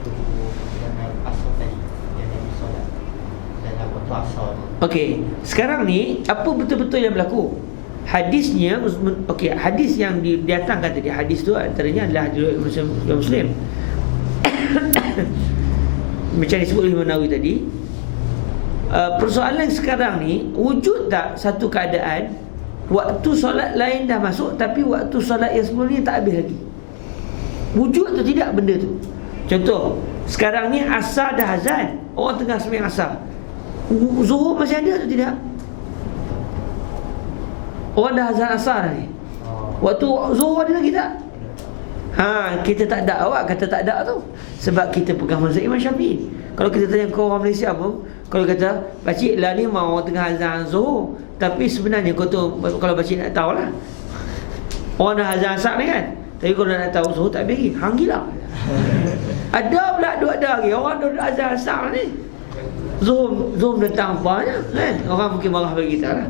zuhur dan asar tadi yang Nabi solat dalam waktu asar. Okey, sekarang ni apa betul-betul yang berlaku? Hadisnya, okey, hadis yang didatangkan tadi, hadis tu antaranya adalah hadis Muslim. Macam disebut oleh Imam Nawawi tadi. Persoalan sekarang ni, wujud tak satu keadaan waktu solat lain dah masuk, tapi waktu solat yang sebelum ni tak habis lagi? Wujud atau tidak benda tu? Contoh, sekarang ni asar dah azan, orang tengah sembahyang asar, zuhur masih ada atau tidak? Orang dah azan asar dah ni, waktu zuhur ada lagi tak? Kita tak ada. Awak kata tak ada tu sebab kita pegang mazhab Imam Syafi'i. Kalau kita tanya kau orang Malaysia apa, kalau kata pakcik lah ni mau orang tengah azan zuhur, tapi sebenarnya kau tu, kalau pakcik nak tahu lah, orang dah azan asar ni kan, tapi kalau nak tahu zuhur tak bagi, hang gila. Ada pula ada lagi orang dah azan asar ni, zuhur datang apanya kan, orang mungkin marah bagi kita lah.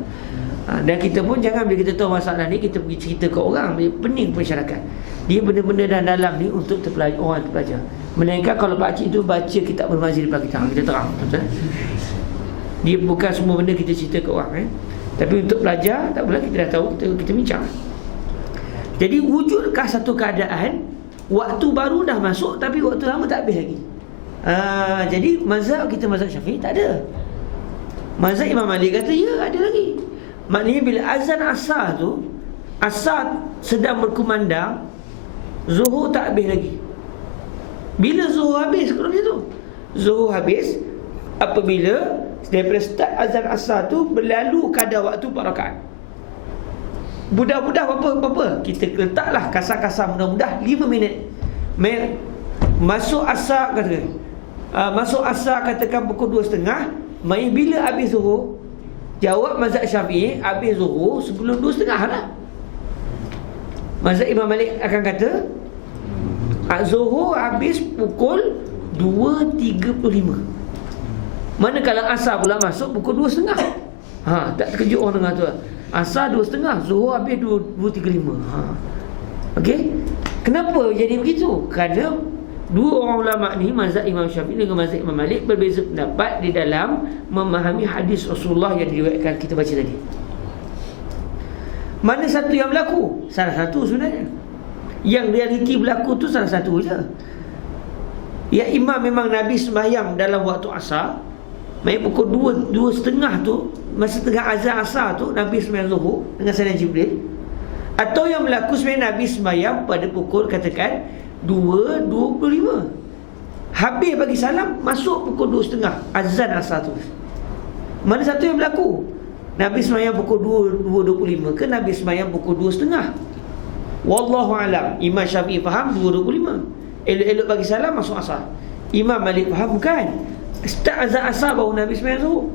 Dan kita pun jangan bila kita tahu masalah ni kita pergi cerita ke orang, pening masyarakat. Dia benda-benda dalam ni untuk orang terpelajar. Melainkan kalau pakcik tu baca kitab Al-Mazir depan kita terang, betul? Dia bukan semua benda kita cerita ke orang. Tapi untuk pelajar, tak apalah, kita dah tahu, kita bincang. Jadi wujudkah satu keadaan waktu baru dah masuk tapi waktu lama tak habis lagi? Jadi mazhab kita, mazhab Syafi'i tak ada. Mazhab Imam Malik kata ya, ada lagi. Maknanya bila azan asar tu, asar sedang berkumandang, zuhur tak habis lagi. Bila zuhur habis? Kalau macam tu, zuhur habis apabila daripada start azan asar tu berlalu kadar waktu 4 rakaat. Mudah-mudah apa-apa kita letaklah kasar-kasar, mudah-mudah 5 minit. Masuk asar katakan, masuk asar katakan pukul 2.30. Mai bila habis zuhur? Jawab mazhab Syafi'i, habis zuhur sebelum 2.30 lah. Mazhab Imam Malik akan kata zuhur habis pukul 2.35. Manakala asar pula masuk pukul 2.30. Tak terkejut orang dengar tu. Asar 2.30, zuhur habis 2.35. Okey. Kenapa jadi begitu? Kerana dua orang ulama ni, mazhab Imam Syafi'i dengan mazhab Imam Malik, berbeza pendapat di dalam memahami hadis Rasulullah yang diriwayatkan kita baca tadi. Mana satu yang berlaku? Salah satu sebenarnya. Yang realiti berlaku tu salah satu je. Ya, imam memang Nabi sembahyang dalam waktu asar. Mai pukul 2.30 tu, masa tengah azan asar tu, Nabi sembahyang zuhur dengan sayyidina Jibril. Atau yang berlaku sebenarnya Nabi sembahyang pada pukul katakan 2.25. Habis bagi salam, masuk pukul 2.30 azan asar tu. Mana satu yang berlaku? Nabi sembahyang pukul 2.25 ke Nabi sembahyang pukul 2.30? Wallahu alam. Imam Syafi'i faham 2.25. Elok-elok bagi salam masuk asar. Imam Malik faham bukan. Start azan asar baru Nabi sembahyang zuhur.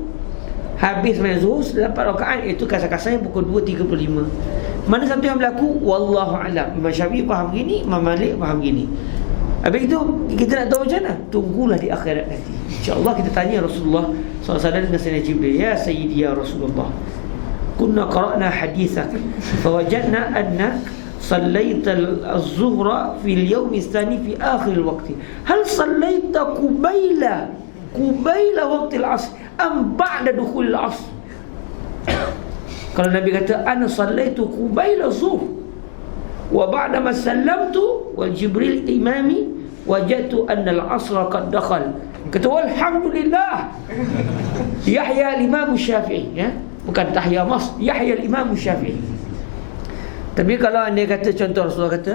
Habis sembahyang zuhur sudah 4 rakaat, itu kasar-kasarnya pukul 2.35. Mana satu yang berlaku? Wallahu alam. Imam Syafi'i faham gini, Imam Malik faham gini. Habis itu kita nak tahu macam mana? Tunggulah di akhirat nanti. InsyaAllah kita tanya Rasulullah SAW dengan Sayyidina Jibril, ya Sayyidi ya Rasulullah, kunna qara'na hadithak fawajadna annak sallaita az-zuhra fil yawmi tsani fi akhir waqti, hal sallaita qubaila waqti al-'asr am ba'da dukhul al-'asr? Kalau Nabi kata ana sallaitu qubaila zuhr wa ba'da ma sallamtu wal Jibril imami wajadtu anna al-'asra qad dakhal, kata alhamdulillah. Yahya al-Imam Syafi'i, ya, bukan Tahya Mas, Yahya al-Imam Syafi'i. Tapi kalau anda kata, contoh Rasulullah kata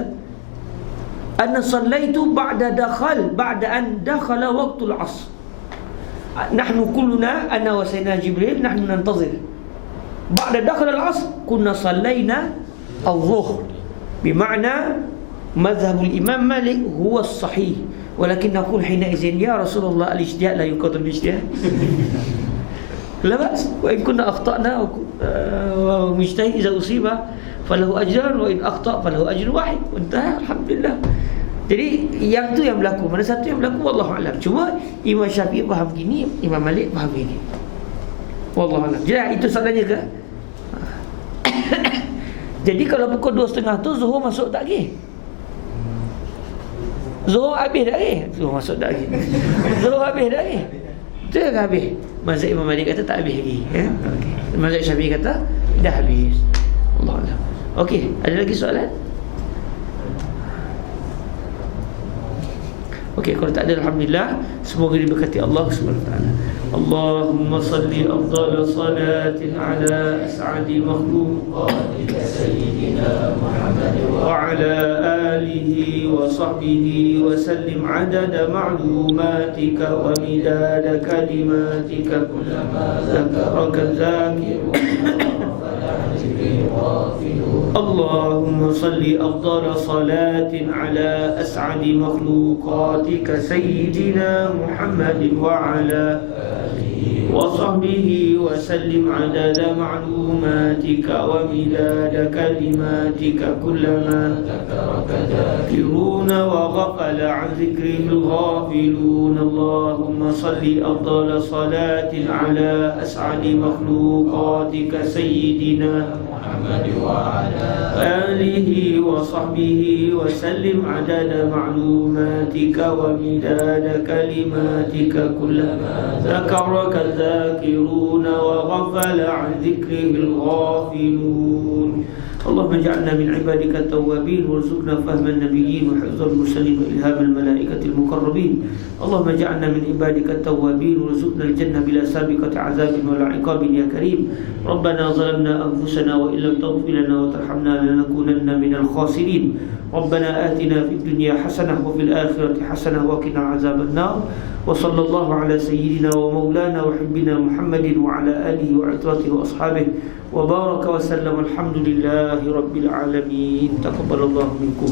ana sallaitu ba'da an dakhala waqtul 'asr, nahnu kulluna ana wa sayyidina Jibril nahnu nantazir ba'da dakhala al-'asr kunna sallaina al-zuhr. Bima'na madhhabul Imam Malik huwa as-sahih, walakin naqul hina izin ya Rasulullah al-ijtihad la yuqadar bil-ijtihad. La ba's wa in kunna akhtana wa mujtahid idza usiba falahu ajran wa in akhta falahu ajrun wahid. Entah, alhamdulillah. Jadi yang tu yang berlaku. Mana satu yang berlaku wallahu alam. Cuma Imam Syafi'i faham gini, Imam Malik faham gini. Wallahu alam. Jadi itu soalannya ke? Jadi kalau pukul 2.30 tu zuhur masuk tak lagi? Zuhur habis tak lagi? Zuhur masuk tak lagi? Zuhur habis tak lagi? Betul ke habis? Mazhab Imam Malik kata tak habis lagi, ya? Okay. Mazhab Syafi'i kata dah habis. Allah alam. Okey, ada lagi soalan? Okey, kalau tak ada, alhamdulillah, semoga diberkati Allah Subhanahu wa taala. Allahumma salli afdal salatin ala as'adi makhluqatika sayyidina Muhammad wa ala alihi wa sahbihi wa sallim adada ma'lumatika wa midada kalimatika kullama zakaraka zakirun. اللهم صل أفضل صلاة على أسعد مخلوقاتك سيدنا محمد وعلى آله وصحبه وسلم عدد معلوماتك ومداد كلماتك كلما ذكرك ذاكرون وغفل عن ذكره الغافلون. اللهم صل أفضل صلاة على أسعد مخلوقاتك سيدنا محمد وعلى آله وصحبه وسلم عدد معلوماتك ومداد كلماتك كلما ذكرك الذاكرون وغفل عن ذكره الغافلون. اللهم اجعلنا من عبادك التوابين وارزقنا فهم النبيين وحفظ المرسلين وإلهام الملائكة المقربين. اللهم اجعلنا من عبادك التوابين وارزقنا الجنة بلا سابقة عذاب ولا عقاب يا كريم. ربنا ظلمنا أنفسنا وإن لم تغفر لنا وترحمنا لنكونن من الخاسرين. ربنا آتنا في الدنيا حسنة وفي الآخرة حسنة وقنا عذاب النار. وصلى الله على سيدنا ومولانا وحبنا محمد وعلى آله وعترته وأصحابه وبارك وسلم. الحمد لله رب العالمين. تقبل الله منكم.